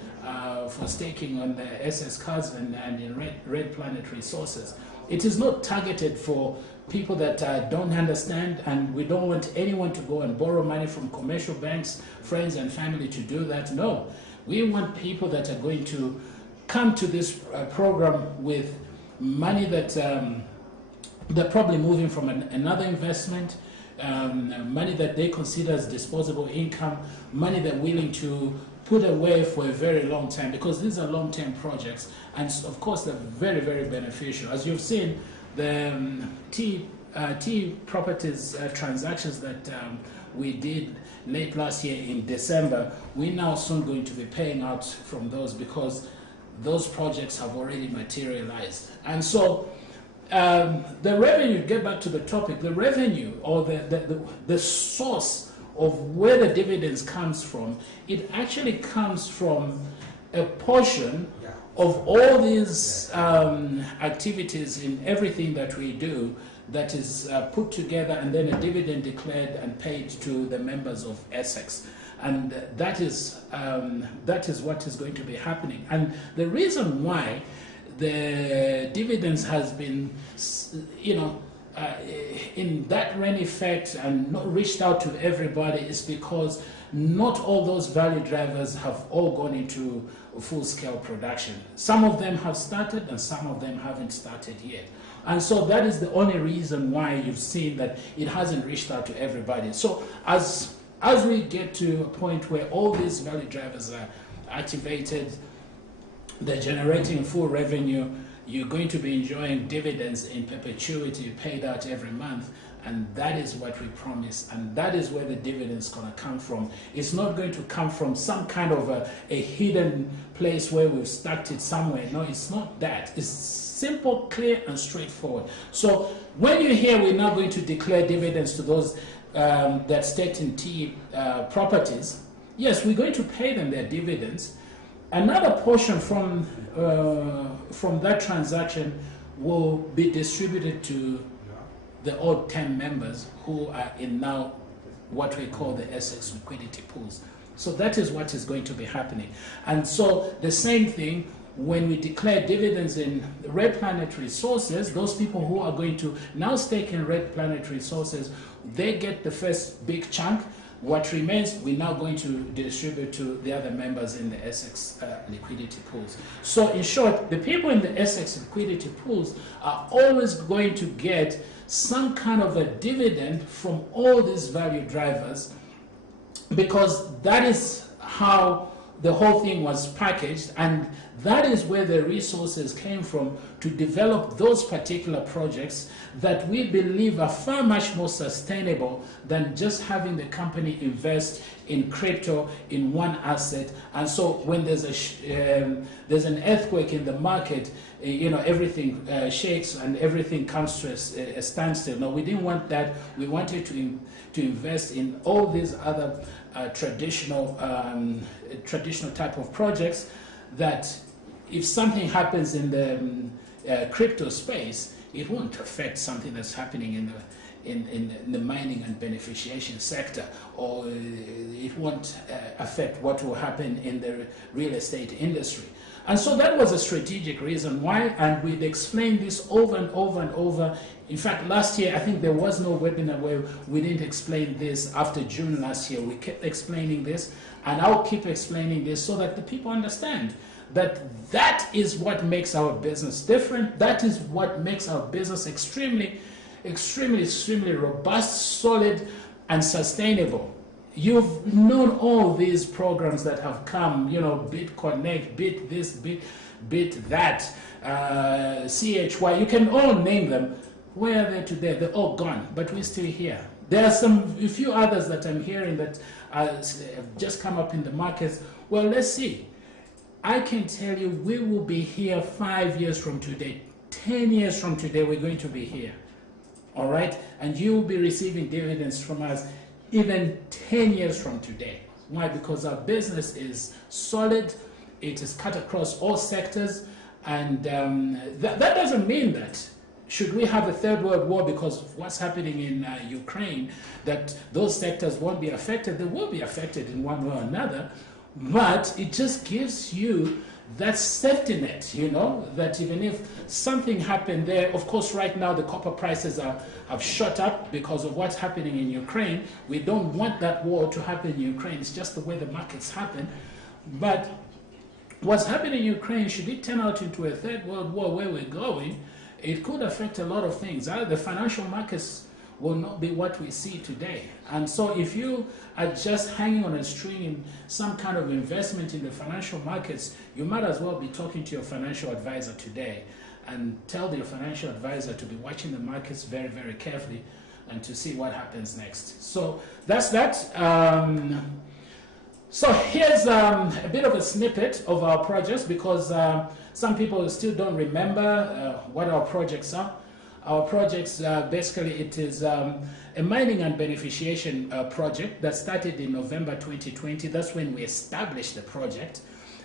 for staking on the Acex cards and in Red Planet Resources. It is not targeted for people that don't understand, and we don't want anyone to go and borrow money from commercial banks, friends and family to do that. No, we want people that are going to come to this program with money that they're probably moving from another investment, money that they consider as disposable income, money they're willing to put away for a very long time, because these are long-term projects, and of course they're very, very beneficial. As you've seen, the T properties transactions that we did late last year in December, we're now soon going to be paying out from those, because those projects have already materialized. And so the revenue, get back to the topic, the revenue or the source of where the dividends comes from, it actually comes from a portion of all these activities in everything that we do that is put together, and then a dividend declared and paid to the members of Acex. And that is what is going to be happening. And the reason why the dividends has been, you know, in that rain effect and not reached out to everybody is because not all those value drivers have all gone into full-scale production. Some of them have started and some of them haven't started yet. And so that is the only reason why you've seen that it hasn't reached out to everybody. So as we get to a point where all these value drivers are activated, they're generating full revenue, you're going to be enjoying dividends in perpetuity paid out every month, and that is what we promise, and that is where the dividends going to come from. It's not going to come from some kind of a hidden place where we've stacked it somewhere. No, it's not that. It's simple, clear, and straightforward. So when you hear we're now going to declare dividends to those that staked in T properties, yes, we're going to pay them their dividends. Another portion from that transaction will be distributed to the odd 10 members who are in now what we call the Acex liquidity pools. So that is what is going to be happening. And so the same thing when we declare dividends in Red Planet Resources, those people who are going to now stake in Red Planet Resources, they get the first big chunk. What remains, we're now going to distribute to the other members in the Acex liquidity pools. So in short, the people in the Acex liquidity pools are always going to get some kind of a dividend from all these value drivers, because that is how the whole thing was packaged, and that is where the resources came from to develop those particular projects that we believe are far much more sustainable than just having the company invest in crypto in one asset. And so when there's an earthquake in the market, you know, everything shakes and everything comes to a standstill. No, we didn't want that. We wanted to invest in all these other traditional type of projects that if something happens in the crypto space, it won't affect something that's happening in the mining and beneficiation sector, or it won't affect what will happen in the real estate industry. And so that was a strategic reason why, and we'd explained this over and over and over. In fact, last year, I think there was no webinar where we didn't explain this. After June last year, we kept explaining this, and I'll keep explaining this so that the people understand that that is what makes our business different. That is what makes our business extremely robust, solid, and sustainable. You've known all these programs that have come, you know, Bit Connect, Bit this, Bit that, CHY, you can all name them. Where are they today? They're all gone, but we're still here. There are a few others that I'm hearing that have just come up in the markets. Well, let's see. I can tell you we will be here 5 years from today, 10 years from today, we're going to be here. All right? And you will be receiving dividends from us even 10 years from today. Why? Because our business is solid, it is cut across all sectors, and that doesn't mean that should we have a third world war because of what's happening in Ukraine, that those sectors won't be affected. They will be affected in one way or another, but it just gives you that safety net, you know, that even if something happened there, of course right now the copper prices have shot up because of what's happening in Ukraine. We don't want that war to happen in Ukraine. It's just the way the markets happen. But what's happening in Ukraine, should it turn out into a third world war where we're going, it could affect a lot of things. The financial markets will not be what we see today. And so if you are just hanging on a string in some kind of investment in the financial markets, you might as well be talking to your financial advisor today and tell your financial advisor to be watching the markets very, very carefully and to see what happens next. So that's that. So here's a bit of a snippet of our projects, because some people still don't remember what our projects are. Our projects, basically, it is a mining and beneficiation project that started in November 2020. That's when we established the project.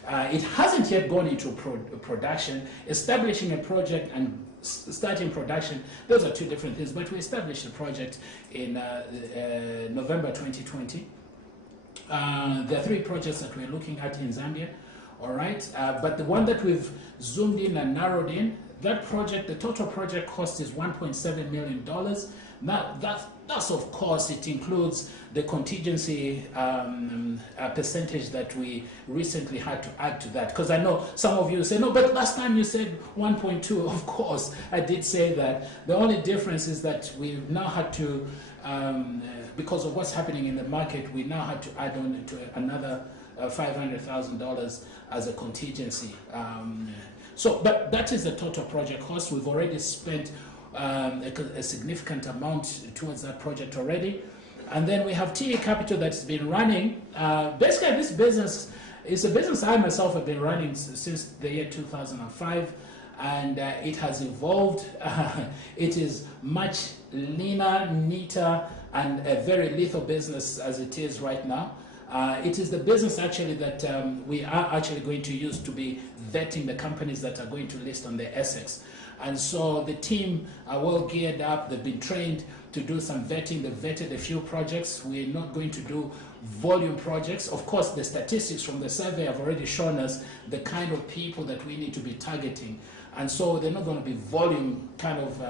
It hasn't yet gone into production. Establishing a project and starting production, those are two different things, but we established the project in November 2020. There are 3 projects that we're looking at in Zambia, all right? But the one that we've zoomed in and narrowed in, that project, the total project cost is $1.7 million. Now, that's of course, it includes the contingency percentage that we recently had to add to that. Because I know some of you say, no, but last time you said 1.2. Of course, I did say that. The only difference is that we've now had to, because of what's happening in the market, we now had to add on to another $500,000 as a contingency. But that is the total project cost. We've already spent a significant amount towards that project already. And then we have TE Capital that's been running. Basically, this business is a business I myself have been running since the year 2005, and it has evolved. It is much leaner, neater, and a very lethal business as it is right now. It is the business actually that we are actually going to use to be vetting the companies that are going to list on the Acex. And so the team are well geared up. They've been trained to do some vetting. They've vetted a few projects. We're not going to do volume projects. Of course, the statistics from the survey have already shown us the kind of people that we need to be targeting. And so they're not going to be volume kind of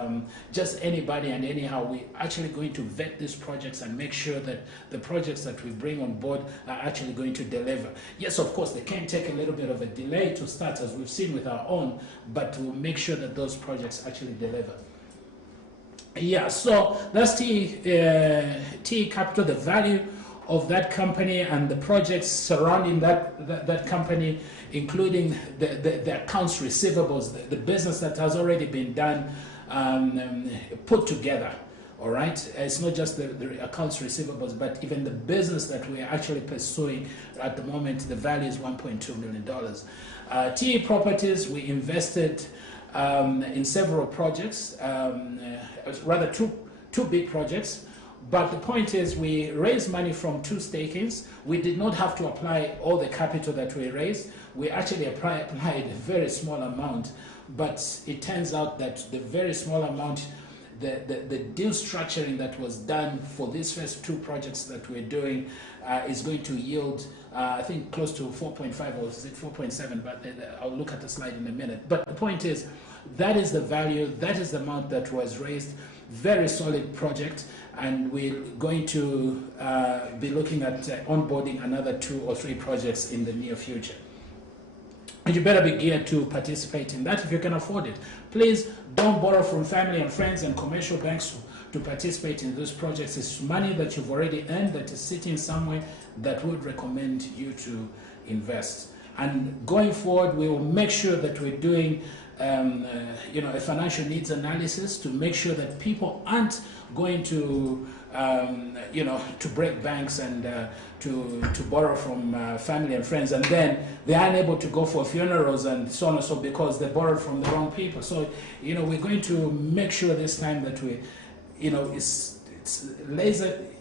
just anybody and anyhow. We're actually going to vet these projects and make sure that the projects that we bring on board are actually going to deliver. Yes, of course, they can take a little bit of a delay to start, as we've seen with our own, but we'll make sure that those projects actually deliver. Yeah, so that's TE Capital, the value of that company and the projects surrounding that company, including the accounts receivables, the business that has already been done, put together. All right, it's not just the accounts receivables, but even the business that we are actually pursuing at the moment. The value is $1.2 million. TE Properties, we invested in several projects, rather two big projects. But the point is, we raised money from 2 stakings. We did not have to apply all the capital that we raised. we actually applied a very small amount, but it turns out that the very small amount, the deal structuring that was done for these first two projects that we're doing is going to yield, I think, close to 4.5 or is it 4.7, but I'll look at the slide in a minute. But the point is, that is the value, that is the amount that was raised. Very solid project, and we're going to be looking at onboarding another 2 or 3 projects in the near future. And you better be geared to participate in that if you can afford it. Please don't borrow from family and friends and commercial banks to participate in those projects. It's money that you've already earned that is sitting somewhere that would recommend you to invest. And going forward, we will make sure that we're doing a financial needs analysis to make sure that people aren't going to to break banks and to borrow from family and friends, and then they're unable to go for funerals and so on and so because they borrowed from the wrong people. So we're going to make sure this time that we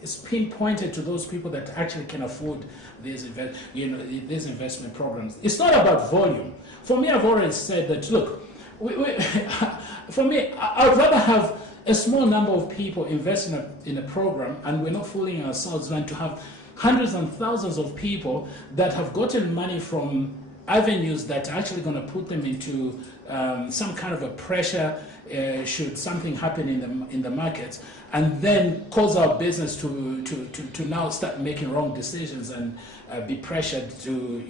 it's pinpointed to those people that actually can afford these these investment programs. It's not about volume. For me, I've already said that. Look, for me, I'd rather have a small number of people invest in a program, and we're not fooling ourselves, than to have hundreds and thousands of people that have gotten money from avenues that are actually going to put them into some kind of a pressure should something happen in the markets, and then cause our business to now start making wrong decisions and be pressured to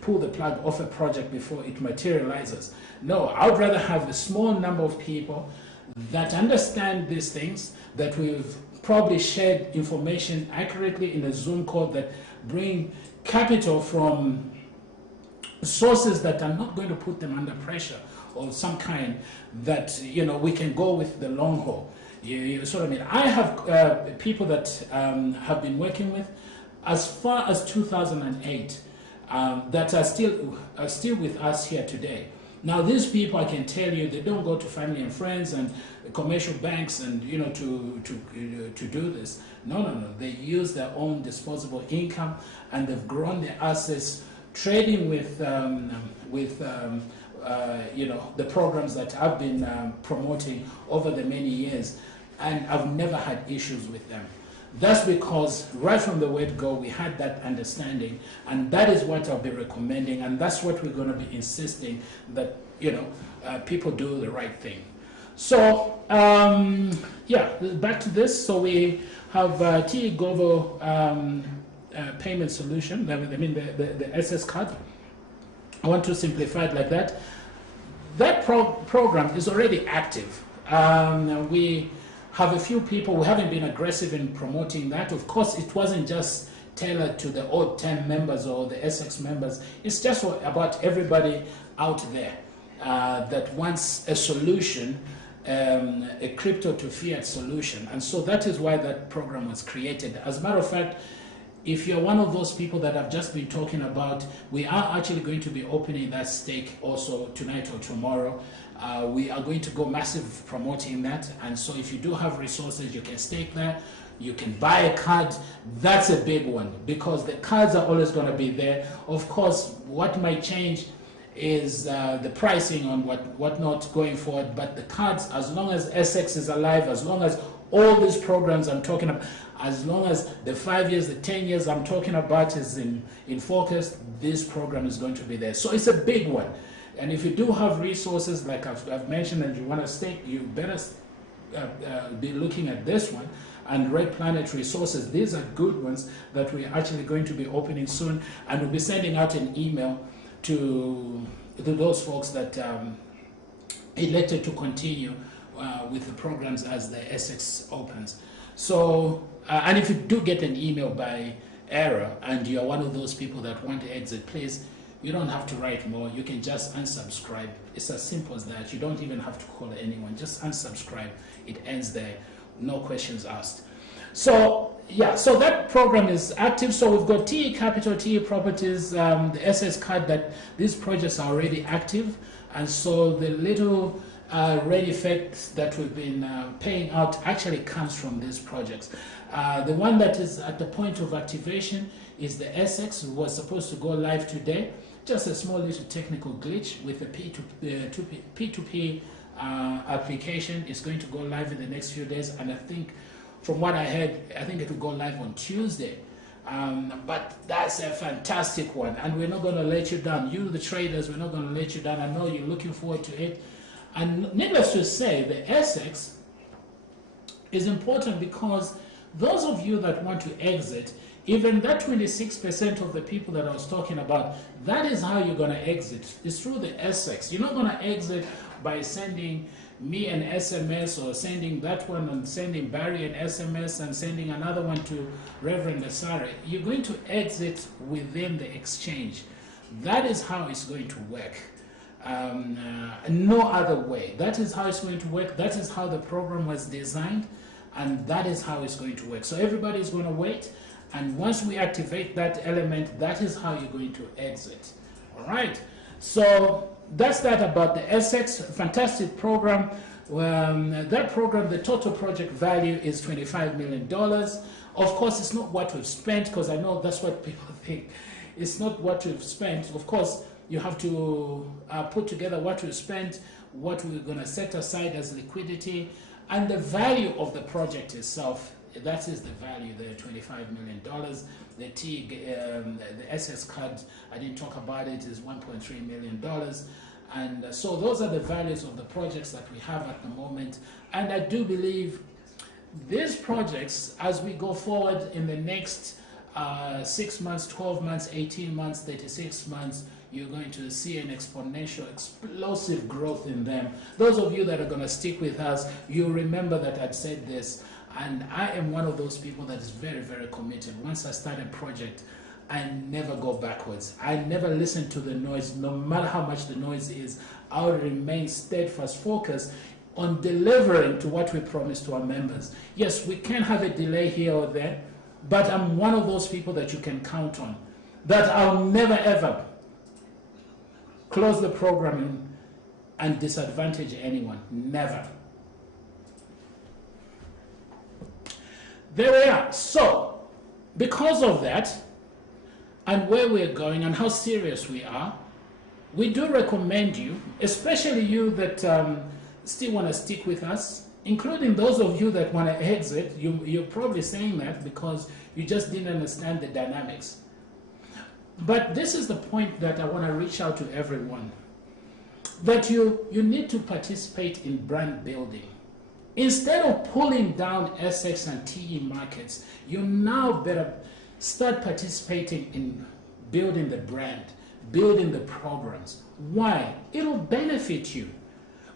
pull the plug off a project before it materializes. No, I would rather have a small number of people that understand these things, that we've probably shared information accurately in a Zoom call, that bring capital from sources that are not going to put them under pressure or some kind, that we can go with the long haul. You sort of mean. I have people that have been working with as far as 2008 that are still with us here today. Now, these people, I can tell you, they don't go to family and friends and commercial banks and to do this. No. They use their own disposable income, and they've grown their assets trading with the programs that I've been promoting over the many years, and I've never had issues with them. That's because right from the word go, we had that understanding, and that is what I'll be recommending, and that's what we're going to be insisting, that people do the right thing. So back to this. So we have T-Govo payment solution. I mean the Acex card. I want to simplify it like that. That program is already active. We have a few people. We haven't been aggressive in promoting that. Of course, it wasn't just tailored to the odd 10 members or the Acex members. It's just about everybody out there that wants a solution, a crypto to fiat solution. And so that is why that program was created. As a matter of fact, if you're one of those people that I've just been talking about, we are actually going to be opening that stake also tonight or tomorrow. We are going to go massive promoting that, and so if you do have resources, you can stake there, you can buy a card. That's a big one, because the cards are always going to be there. Of course, what might change is the pricing on whatnot going forward, but the cards, as long as Acex is alive, as long as all these programs I'm talking about, as long as the 5 years, the 10 years I'm talking about is in focus, this program is going to be there. So it's a big one. And if you do have resources like I've mentioned and you want to stake, you better be looking at this one. And Red Planet Resources, these are good ones that we're actually going to be opening soon. And we'll be sending out an email to those folks that elected to continue with the programs as the Acex opens. So, and if you do get an email by error and you're one of those people that want to exit, please, you don't have to write more. You can just unsubscribe. It's as simple as that. You don't even have to call anyone. Just unsubscribe. It ends there. No questions asked. So, yeah, so that program is active. So we've got TE Capital, TE Properties, the SS card, that these projects are already active. And so the little red effect that we've been paying out actually comes from these projects. The one that is at the point of activation is the Acex, who was supposed to go live today. Just a small little technical glitch with the P2P application. Is going to go live in the next few days, and I think, from what I heard, I think it will go live on Tuesday. But that's a fantastic one, and we're not going to let you down. You, the traders, we're not going to let you down. I know you're looking forward to it. And needless to say, the Acex is important because those of you that want to exit, even that 26% of the people that I was talking about, that is how you're going to exit. It's through the Acex. You're not going to exit by sending me an SMS or sending that one and sending Barry an SMS and sending another one to Reverend Asare. You're going to exit within the exchange. That is how it's going to work. No other way. That is how it's going to work. That is how the program was designed, and that is how it's going to work. So everybody is going to wait, and once we activate that element, that is how you're going to exit. All right. So that's that about the Acex. Fantastic program. That program, the total project value is $25 million. Of course, it's not what we've spent, because I know that's what people think. It's not what we've spent. Of course, you have to put together what we spent, what we're going to set aside as liquidity, and the value of the project itself. That is the value, the $25 million. The SS card, I didn't talk about it, is $1.3 million. And so those are the values of the projects that we have at the moment. And I do believe these projects, as we go forward in the next 6 months, 12 months, 18 months, 36 months, you're going to see an exponential, explosive growth in them. Those of you that are going to stick with us, you remember that I'd said this, and I am one of those people that is very, very committed. Once I start a project, I never go backwards. I never listen to the noise, no matter how much the noise is. I will remain steadfast, focused on delivering to what we promise to our members. Yes, we can have a delay here or there, but I'm one of those people that you can count on, that I'll never ever close the program and disadvantage anyone. Never. There we are. So, because of that, and where we're going and how serious we are, we do recommend you, especially you that still want to stick with us, including those of you that want to exit. You're probably saying that because you just didn't understand the dynamics. But this is the point that I want to reach out to everyone, that you need to participate in brand building. Instead of pulling down Acex and TE markets, you now better start participating in building the brand, building the programs. Why? It'll benefit you.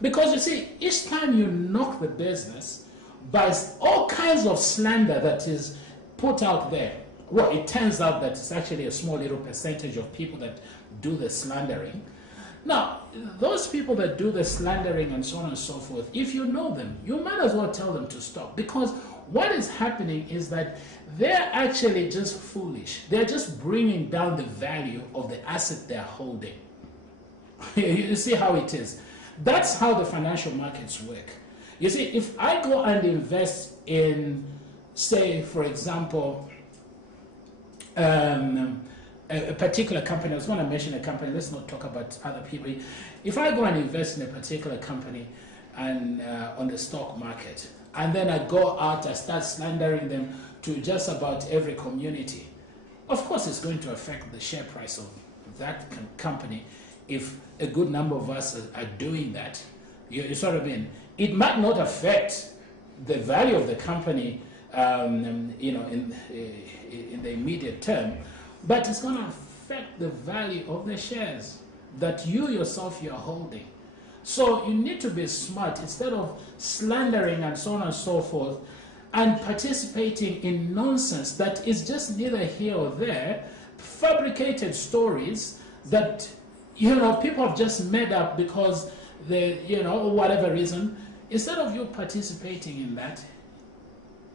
Because you see, each time you knock the business by all kinds of slander that is put out there, well, it turns out that it's actually a small little percentage of people that do the slandering. Now, those people that do the slandering and so on and so forth, if you know them, you might as well tell them to stop. Because what is happening is that they're actually just foolish. They're just bringing down the value of the asset they're holding. You see how it is. That's how the financial markets work. You see, if I go and invest in, say, for example, a particular company, I was going to mention a company, let's not talk about other people. If I go and invest in a particular company and on the stock market, and then I go out, I start slandering them to just about every community, of course it's going to affect the share price of that company if a good number of us are doing that. You sort of mean, it might not affect the value of the company in the immediate term, but it's going to affect the value of the shares that you yourself you're holding. So you need to be smart instead of slandering and so on and so forth and participating in nonsense that is just neither here or there, fabricated stories that people have just made up because they, whatever reason. Instead of you participating in that,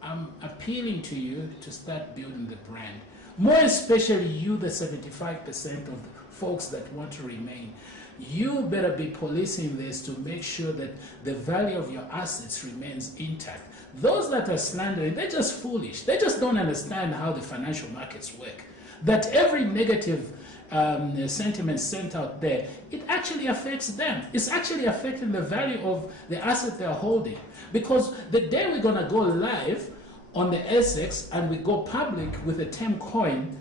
I'm appealing to you to start building the brand. More especially you, the 75% of the folks that want to remain. You better be policing this to make sure that the value of your assets remains intact. Those that are slandering, they're just foolish. They just don't understand how the financial markets work. that every negative sentiment sent out there, it actually affects them. It's actually affecting the value of the asset they're holding. Because the day we're going to go live on the Acex and we go public with the TEM coin,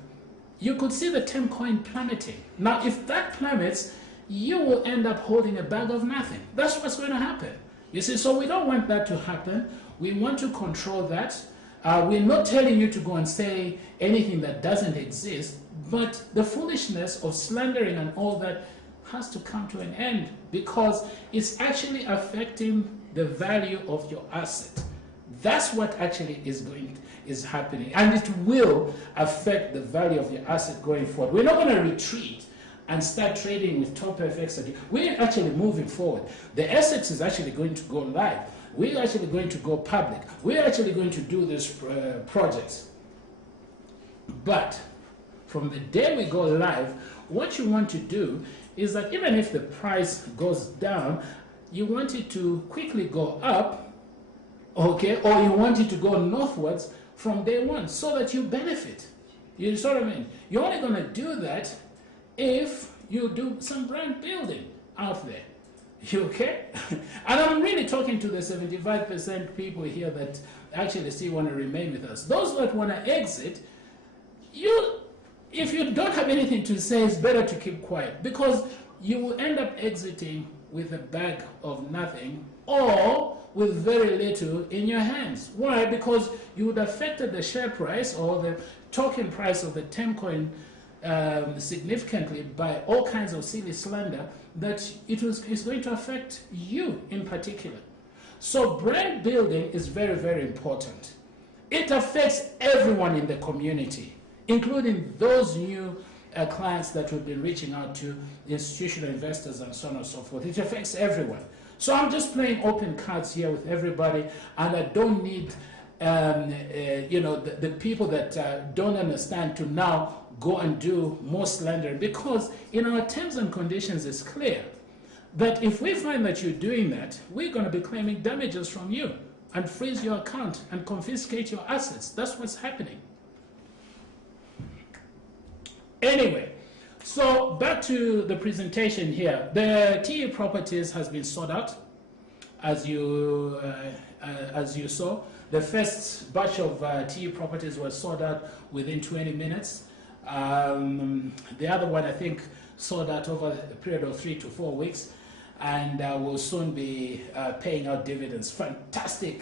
you could see the TEM coin plummeting. Now, if that plummets, you will end up holding a bag of nothing. That's what's going to happen. You see, so we don't want that to happen. We want to control that. We're not telling you to go and say anything that doesn't exist, but the foolishness of slandering and all that has to come to an end, because it's actually affecting the value of your asset. That's what actually is happening, and it will affect the value of your asset going forward. We're not going to retreat and start trading with top FX again. We're actually moving forward. The Acex is actually going to go live. We're actually going to go public. We're actually going to do these projects. But from the day we go live, what you want to do is that even if the price goes down, you want it to quickly go up, okay, or you want it to go northwards from day one so that you benefit. You see what I mean? You're only going to do that if you do some brand building out there. You okay? And I'm really talking to the 75% people here that actually still want to remain with us. Those that want to exit, if you don't have anything to say, it's better to keep quiet, because you will end up exiting with a bag of nothing or with very little in your hands. Why? Because you would have affected the share price or the token price of the TEM coin significantly by all kinds of silly slander that is going to affect you in particular. So brand building is very, very important. It affects everyone in the community, including those new clients that we've been reaching out to, institutional investors and so on and so forth. It affects everyone. So I'm just playing open cards here with everybody, and I don't need the people that don't understand to now go and do more slandering, because in our terms and conditions it's clear that if we find that you're doing that, we're going to be claiming damages from you and freeze your account and confiscate your assets. That's what's happening. Anyway, so back to the presentation here. The TE properties has been sorted out, as you saw. The first batch of TE properties was sorted out within 20 minutes. The other one, I think, sold out over a period of 3 to 4 weeks, and will soon be paying out dividends. Fantastic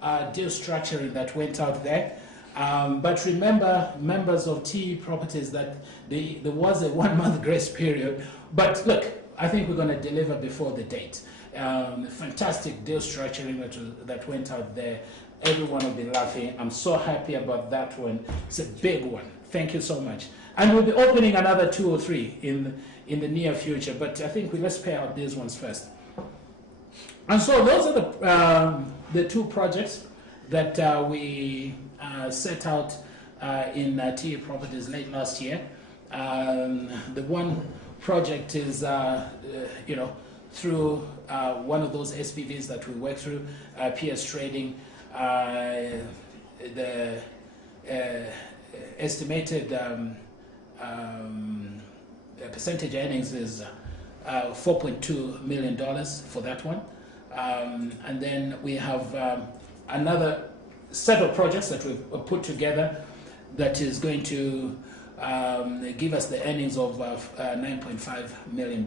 deal structuring that went out there. But remember, members of TE properties, that there was a 1 month grace period. But look, I think we're going to deliver before the date. Fantastic deal structuring that went out there. Everyone will be laughing. I'm so happy about that one. It's a big one. Thank you so much. And we'll be opening another 2 or 3 in the near future. But I think let's pay out these ones first. And so those are the 2 projects that we set out in TE Properties late last year. The one project is, through one of those SPVs that we work through, PS Trading. The estimated percentage earnings is $4.2 million for that one. And then we have another set of projects that we've put together that is going to give us the earnings of $9.5 million.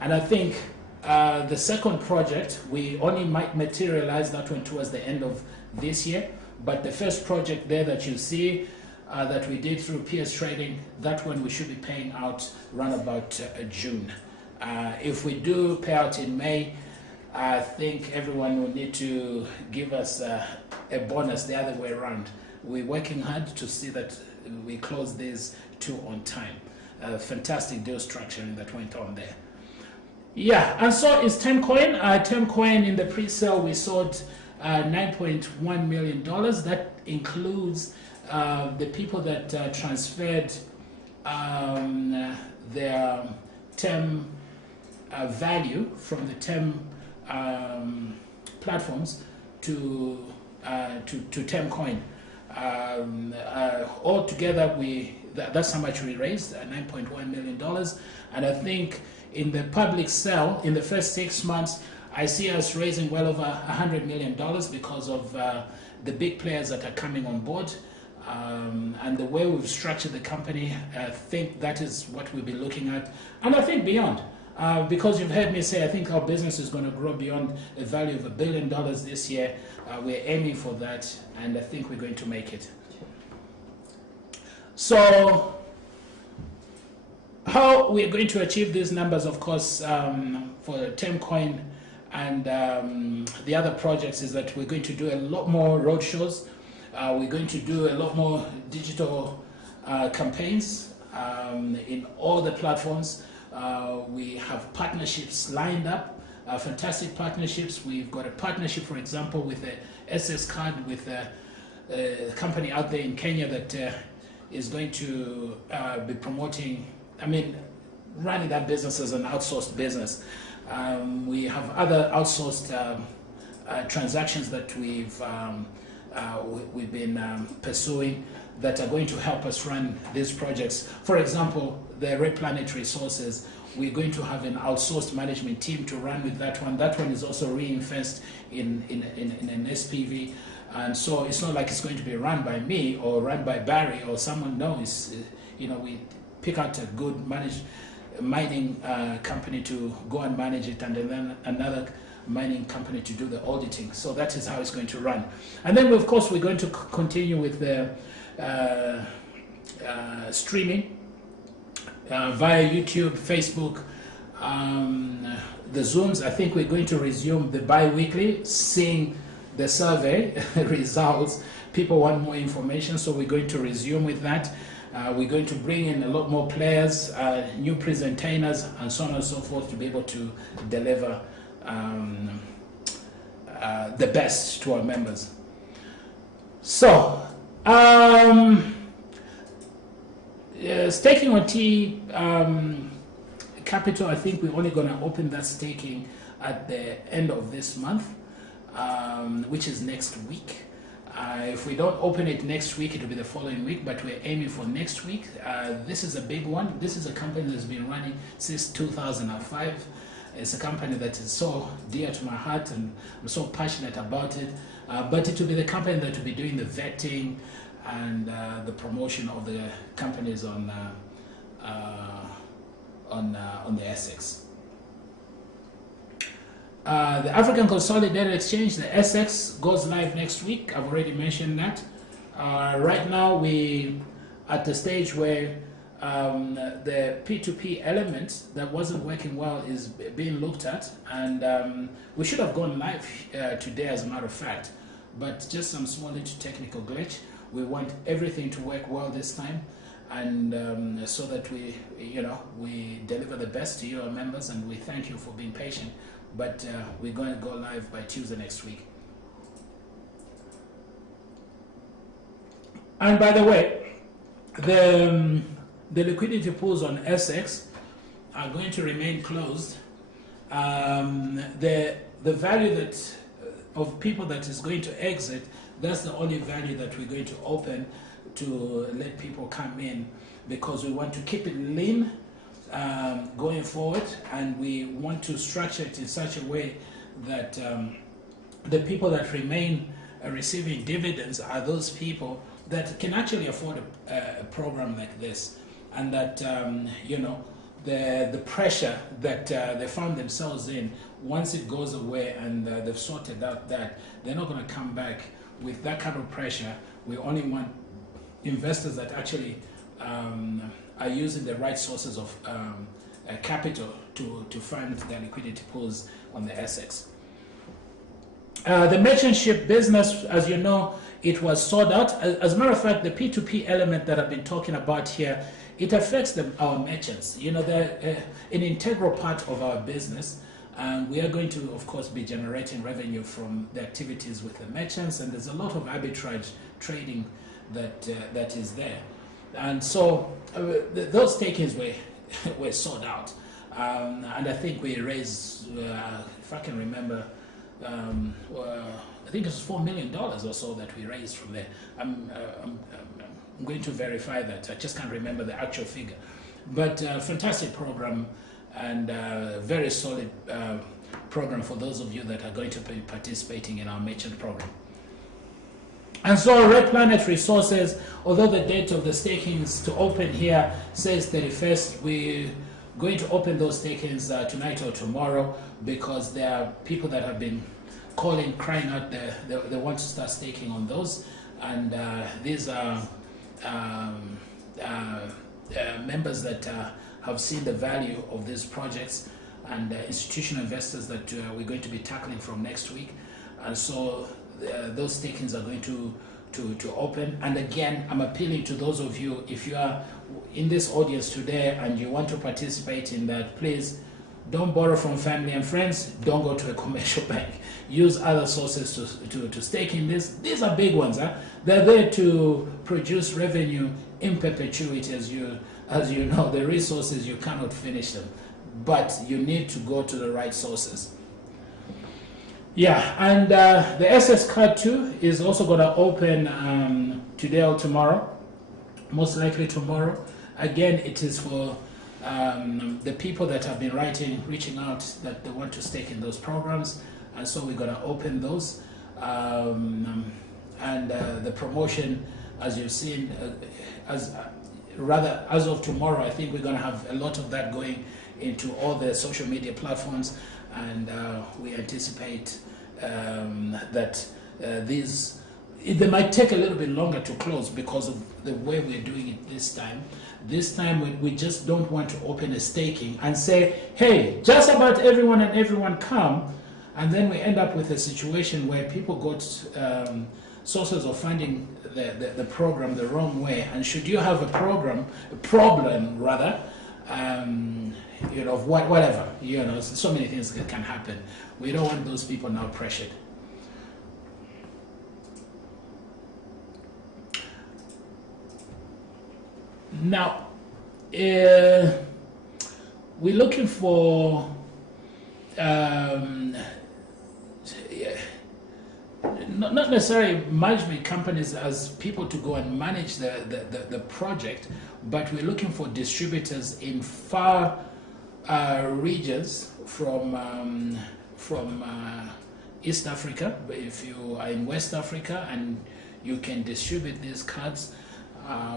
And I think the second project, we only might materialize that one towards the end of this year. But the first project there that you see that we did through PS Trading, that one we should be paying out around about June. If we do pay out in May, I think everyone will need to give us a bonus the other way around. We're working hard to see that we close these 2 on time. Fantastic deal structuring that went on there. Yeah, and so is TEM coin. TEM coin in the pre-sale we sold $9.1 million. That includes the people that transferred their TEM value from the TEM platforms to TEM coin. Altogether, that's how much we raised, $9.1 million. And I think in the public sale, in the first 6 months, I see us raising well over $100 million because of the big players that are coming on board. And the way we've structured the company, I think that is what we'll be looking at. And I think beyond. Because you've heard me say, I think our business is going to grow beyond a value of $1 billion this year. We're aiming for that, and I think we're going to make it. So, how we're going to achieve these numbers, of course, for Termcoin and the other projects, is that we're going to do a lot more roadshows. We're going to do a lot more digital campaigns in all the platforms. We have partnerships lined up, fantastic partnerships. We've got a partnership, for example, with the Acex card, with a company out there in Kenya that is going to be promoting, running that business as an outsourced business. We have other outsourced transactions that we've been pursuing that are going to help us run these projects. For example, the Red Planet Resources, we're going to have an outsourced management team to run with that one. That one is also reinvested in an SPV. And so it's not like it's going to be run by me or run by Barry or someone. No, we pick out a good mining company to go and manage it, and then another mining company to do the auditing. So that is how it's going to run. And then, of course, we're going to continue with the streaming via YouTube, Facebook, the Zooms. I think we're going to resume the bi-weekly, seeing the survey results. People want more information, so we're going to resume with that. We're going to bring in a lot more players, new presenters, and so on and so forth, to be able to deliver the best to our members. So, staking on T Capital, I think we're only going to open that staking at the end of this month, which is next week. If we don't open it next week, it will be the following week, but we're aiming for next week. This is a big one. This is a company that's been running since 2005. It's a company that is so dear to my heart, and I'm so passionate about it. But it will be the company that will be doing the vetting and the promotion of the companies on the Acex. The African Consolidated Exchange, the Acex, goes live next week. I've already mentioned that. Right now, we at the stage where the P2P element that wasn't working well is being looked at, and we should have gone live today, as a matter of fact, but just some small little technical glitch. We want everything to work well this time, and so that we deliver the best to you, our members, and we thank you for being patient. But we're going to go live by Tuesday next week. And by the way, the liquidity pools on Acex are going to remain closed. The value that of people that is going to exit, that's the only value that we're going to open to let people come in, because we want to keep it lean going forward, and we want to structure it in such a way that the people that remain receiving dividends are those people that can actually afford a program like this, and that the pressure that they found themselves in, once it goes away and they've sorted out that, they're not going to come back with that kind of pressure. We only want investors that actually are using the right sources of capital to fund their liquidity pools on the Acex. The merchantship business, as you know, it was sold out. As a matter of fact, the P2P element that I've been talking about here, it affects our merchants. They're an integral part of our business, and we are going to, of course, be generating revenue from the activities with the merchants, and there's a lot of arbitrage trading that is there. And so those takings were sold out, and I think we raised, if I can remember, I think it was $4 million or so that we raised from there. I'm I'm going to verify that. I just can't remember the actual figure. But fantastic program, and very solid program for those of you that are going to be participating in our merchant program. And so Red Planet Resources, although the date of the stakings to open here says 31st, we're going to open those stakings tonight or tomorrow, because there are people that have been calling, crying out they want to start staking on those. And these are members that have seen the value of these projects, and institutional investors that we're going to be tackling from next week. And so those stakings are going to open. And again, I'm appealing to those of you, if you are in this audience today and you want to participate in that, please don't borrow from family and friends. Don't go to a commercial bank. Use other sources to stake in this. These are big ones. Huh? They're there to produce revenue in perpetuity. As you know, the resources, you cannot finish them, but you need to go to the right sources. Yeah, and the Acex card too is also going to open today or tomorrow, most likely tomorrow. Again, it is for the people that have been reaching out that they want to stake in those programs, and so we're going to open those. And the promotion, as you've seen, as of tomorrow, I think we're going to have a lot of that going into all the social media platforms, and we anticipate that they might take a little bit longer to close because of the way we're doing it this time. This time we just don't want to open a staking and say, hey, just about everyone come, and then we end up with a situation where people got sources of funding the program the wrong way. And should you have a problem rather, you know, whatever, you know, so many things that can happen. We don't want those people now pressured. Now, we're looking for not necessarily management companies as people to go and manage the project, but we're looking for distributors in far regions from East Africa. But if you are in West Africa and you can distribute these cards,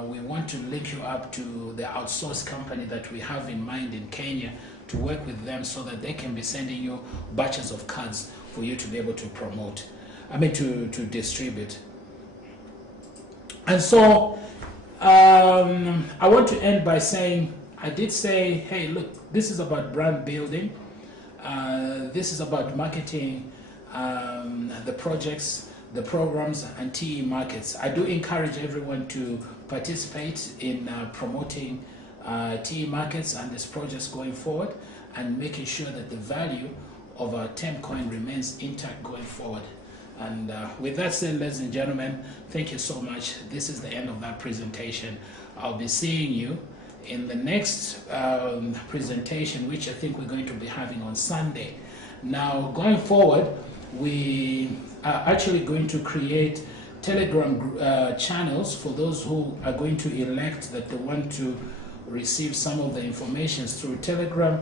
we want to link you up to the outsourced company that we have in mind in Kenya to work with them so that they can be sending you batches of cards for you to be able to promote, to distribute. And so I want to end by saying, I did say, hey, look, this is about brand building. This is about marketing the projects, the programs, and TE markets. I do encourage everyone to participate in promoting TE markets and these projects going forward, and making sure that the value of our TEM coin remains intact going forward. And with that said, ladies and gentlemen, thank you so much. This is the end of that presentation. I'll be seeing you in the next presentation, which I think we're going to be having on Sunday. Now, going forward, we are actually going to create Telegram channels for those who are going to elect that they want to receive some of the information through Telegram.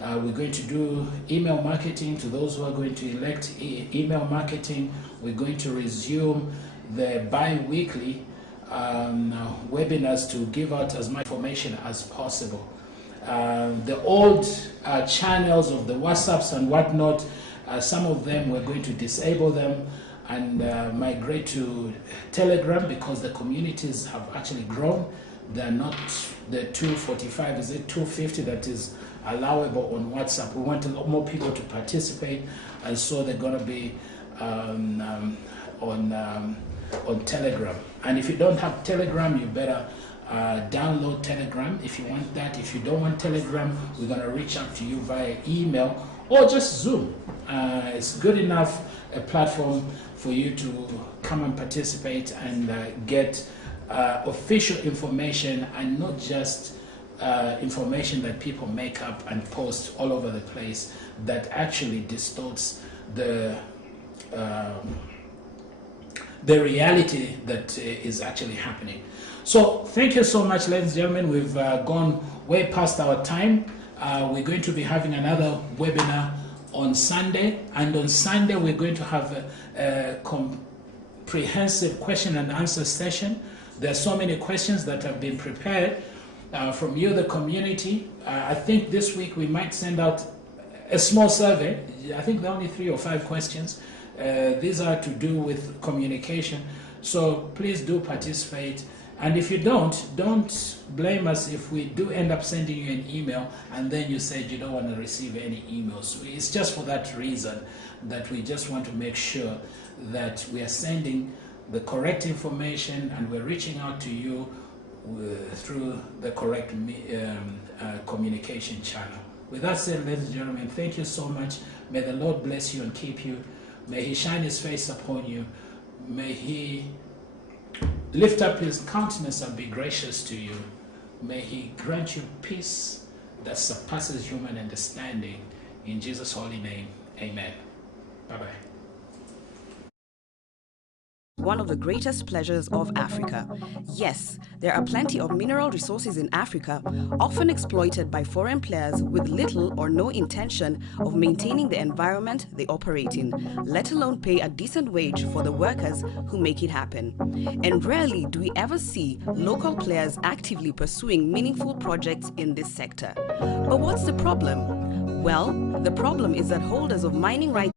We're going to do email marketing to those who are going to elect email marketing. We're going to resume the bi-weekly webinars to give out as much information as possible. The old channels of the WhatsApps and whatnot, some of them we're going to disable them and migrate to Telegram, because the communities have actually grown. They're not the 245, is it 250 that is allowable on WhatsApp. We want a lot more people to participate, and so they're going to be on Telegram. And if you don't have Telegram, you better download Telegram if you want that. If you don't want Telegram, we're going to reach out to you via email or just Zoom. It's good enough a platform for you to come and participate and get official information, and not just information that people make up and post all over the place that actually distorts the reality that is actually happening. So thank you so much, ladies and gentlemen. We've gone way past our time. We're going to be having another webinar on Sunday, and on Sunday we're going to have a comprehensive question and answer session. There are so many questions that have been prepared from you, the community. I think this week we might send out a small survey. I think there are only 3 or 5 questions. These are to do with communication. So please do participate. And if you don't blame us if we do end up sending you an email and then you said you don't want to receive any emails. It's just for that reason that we just want to make sure that we are sending the correct information and we're reaching out to you through the correct communication channel. With that said, ladies and gentlemen, thank you so much. May the Lord bless you and keep you. May He shine His face upon you. May He lift up His countenance and be gracious to you. May He grant you peace that surpasses human understanding. In Jesus' holy name, amen. Bye-bye. One of the greatest pleasures of Africa. Yes, there are plenty of mineral resources in Africa, often exploited by foreign players with little or no intention of maintaining the environment they operate in, let alone pay a decent wage for the workers who make it happen. And rarely do we ever see local players actively pursuing meaningful projects in this sector. But what's the problem? Well, the problem is that holders of mining rights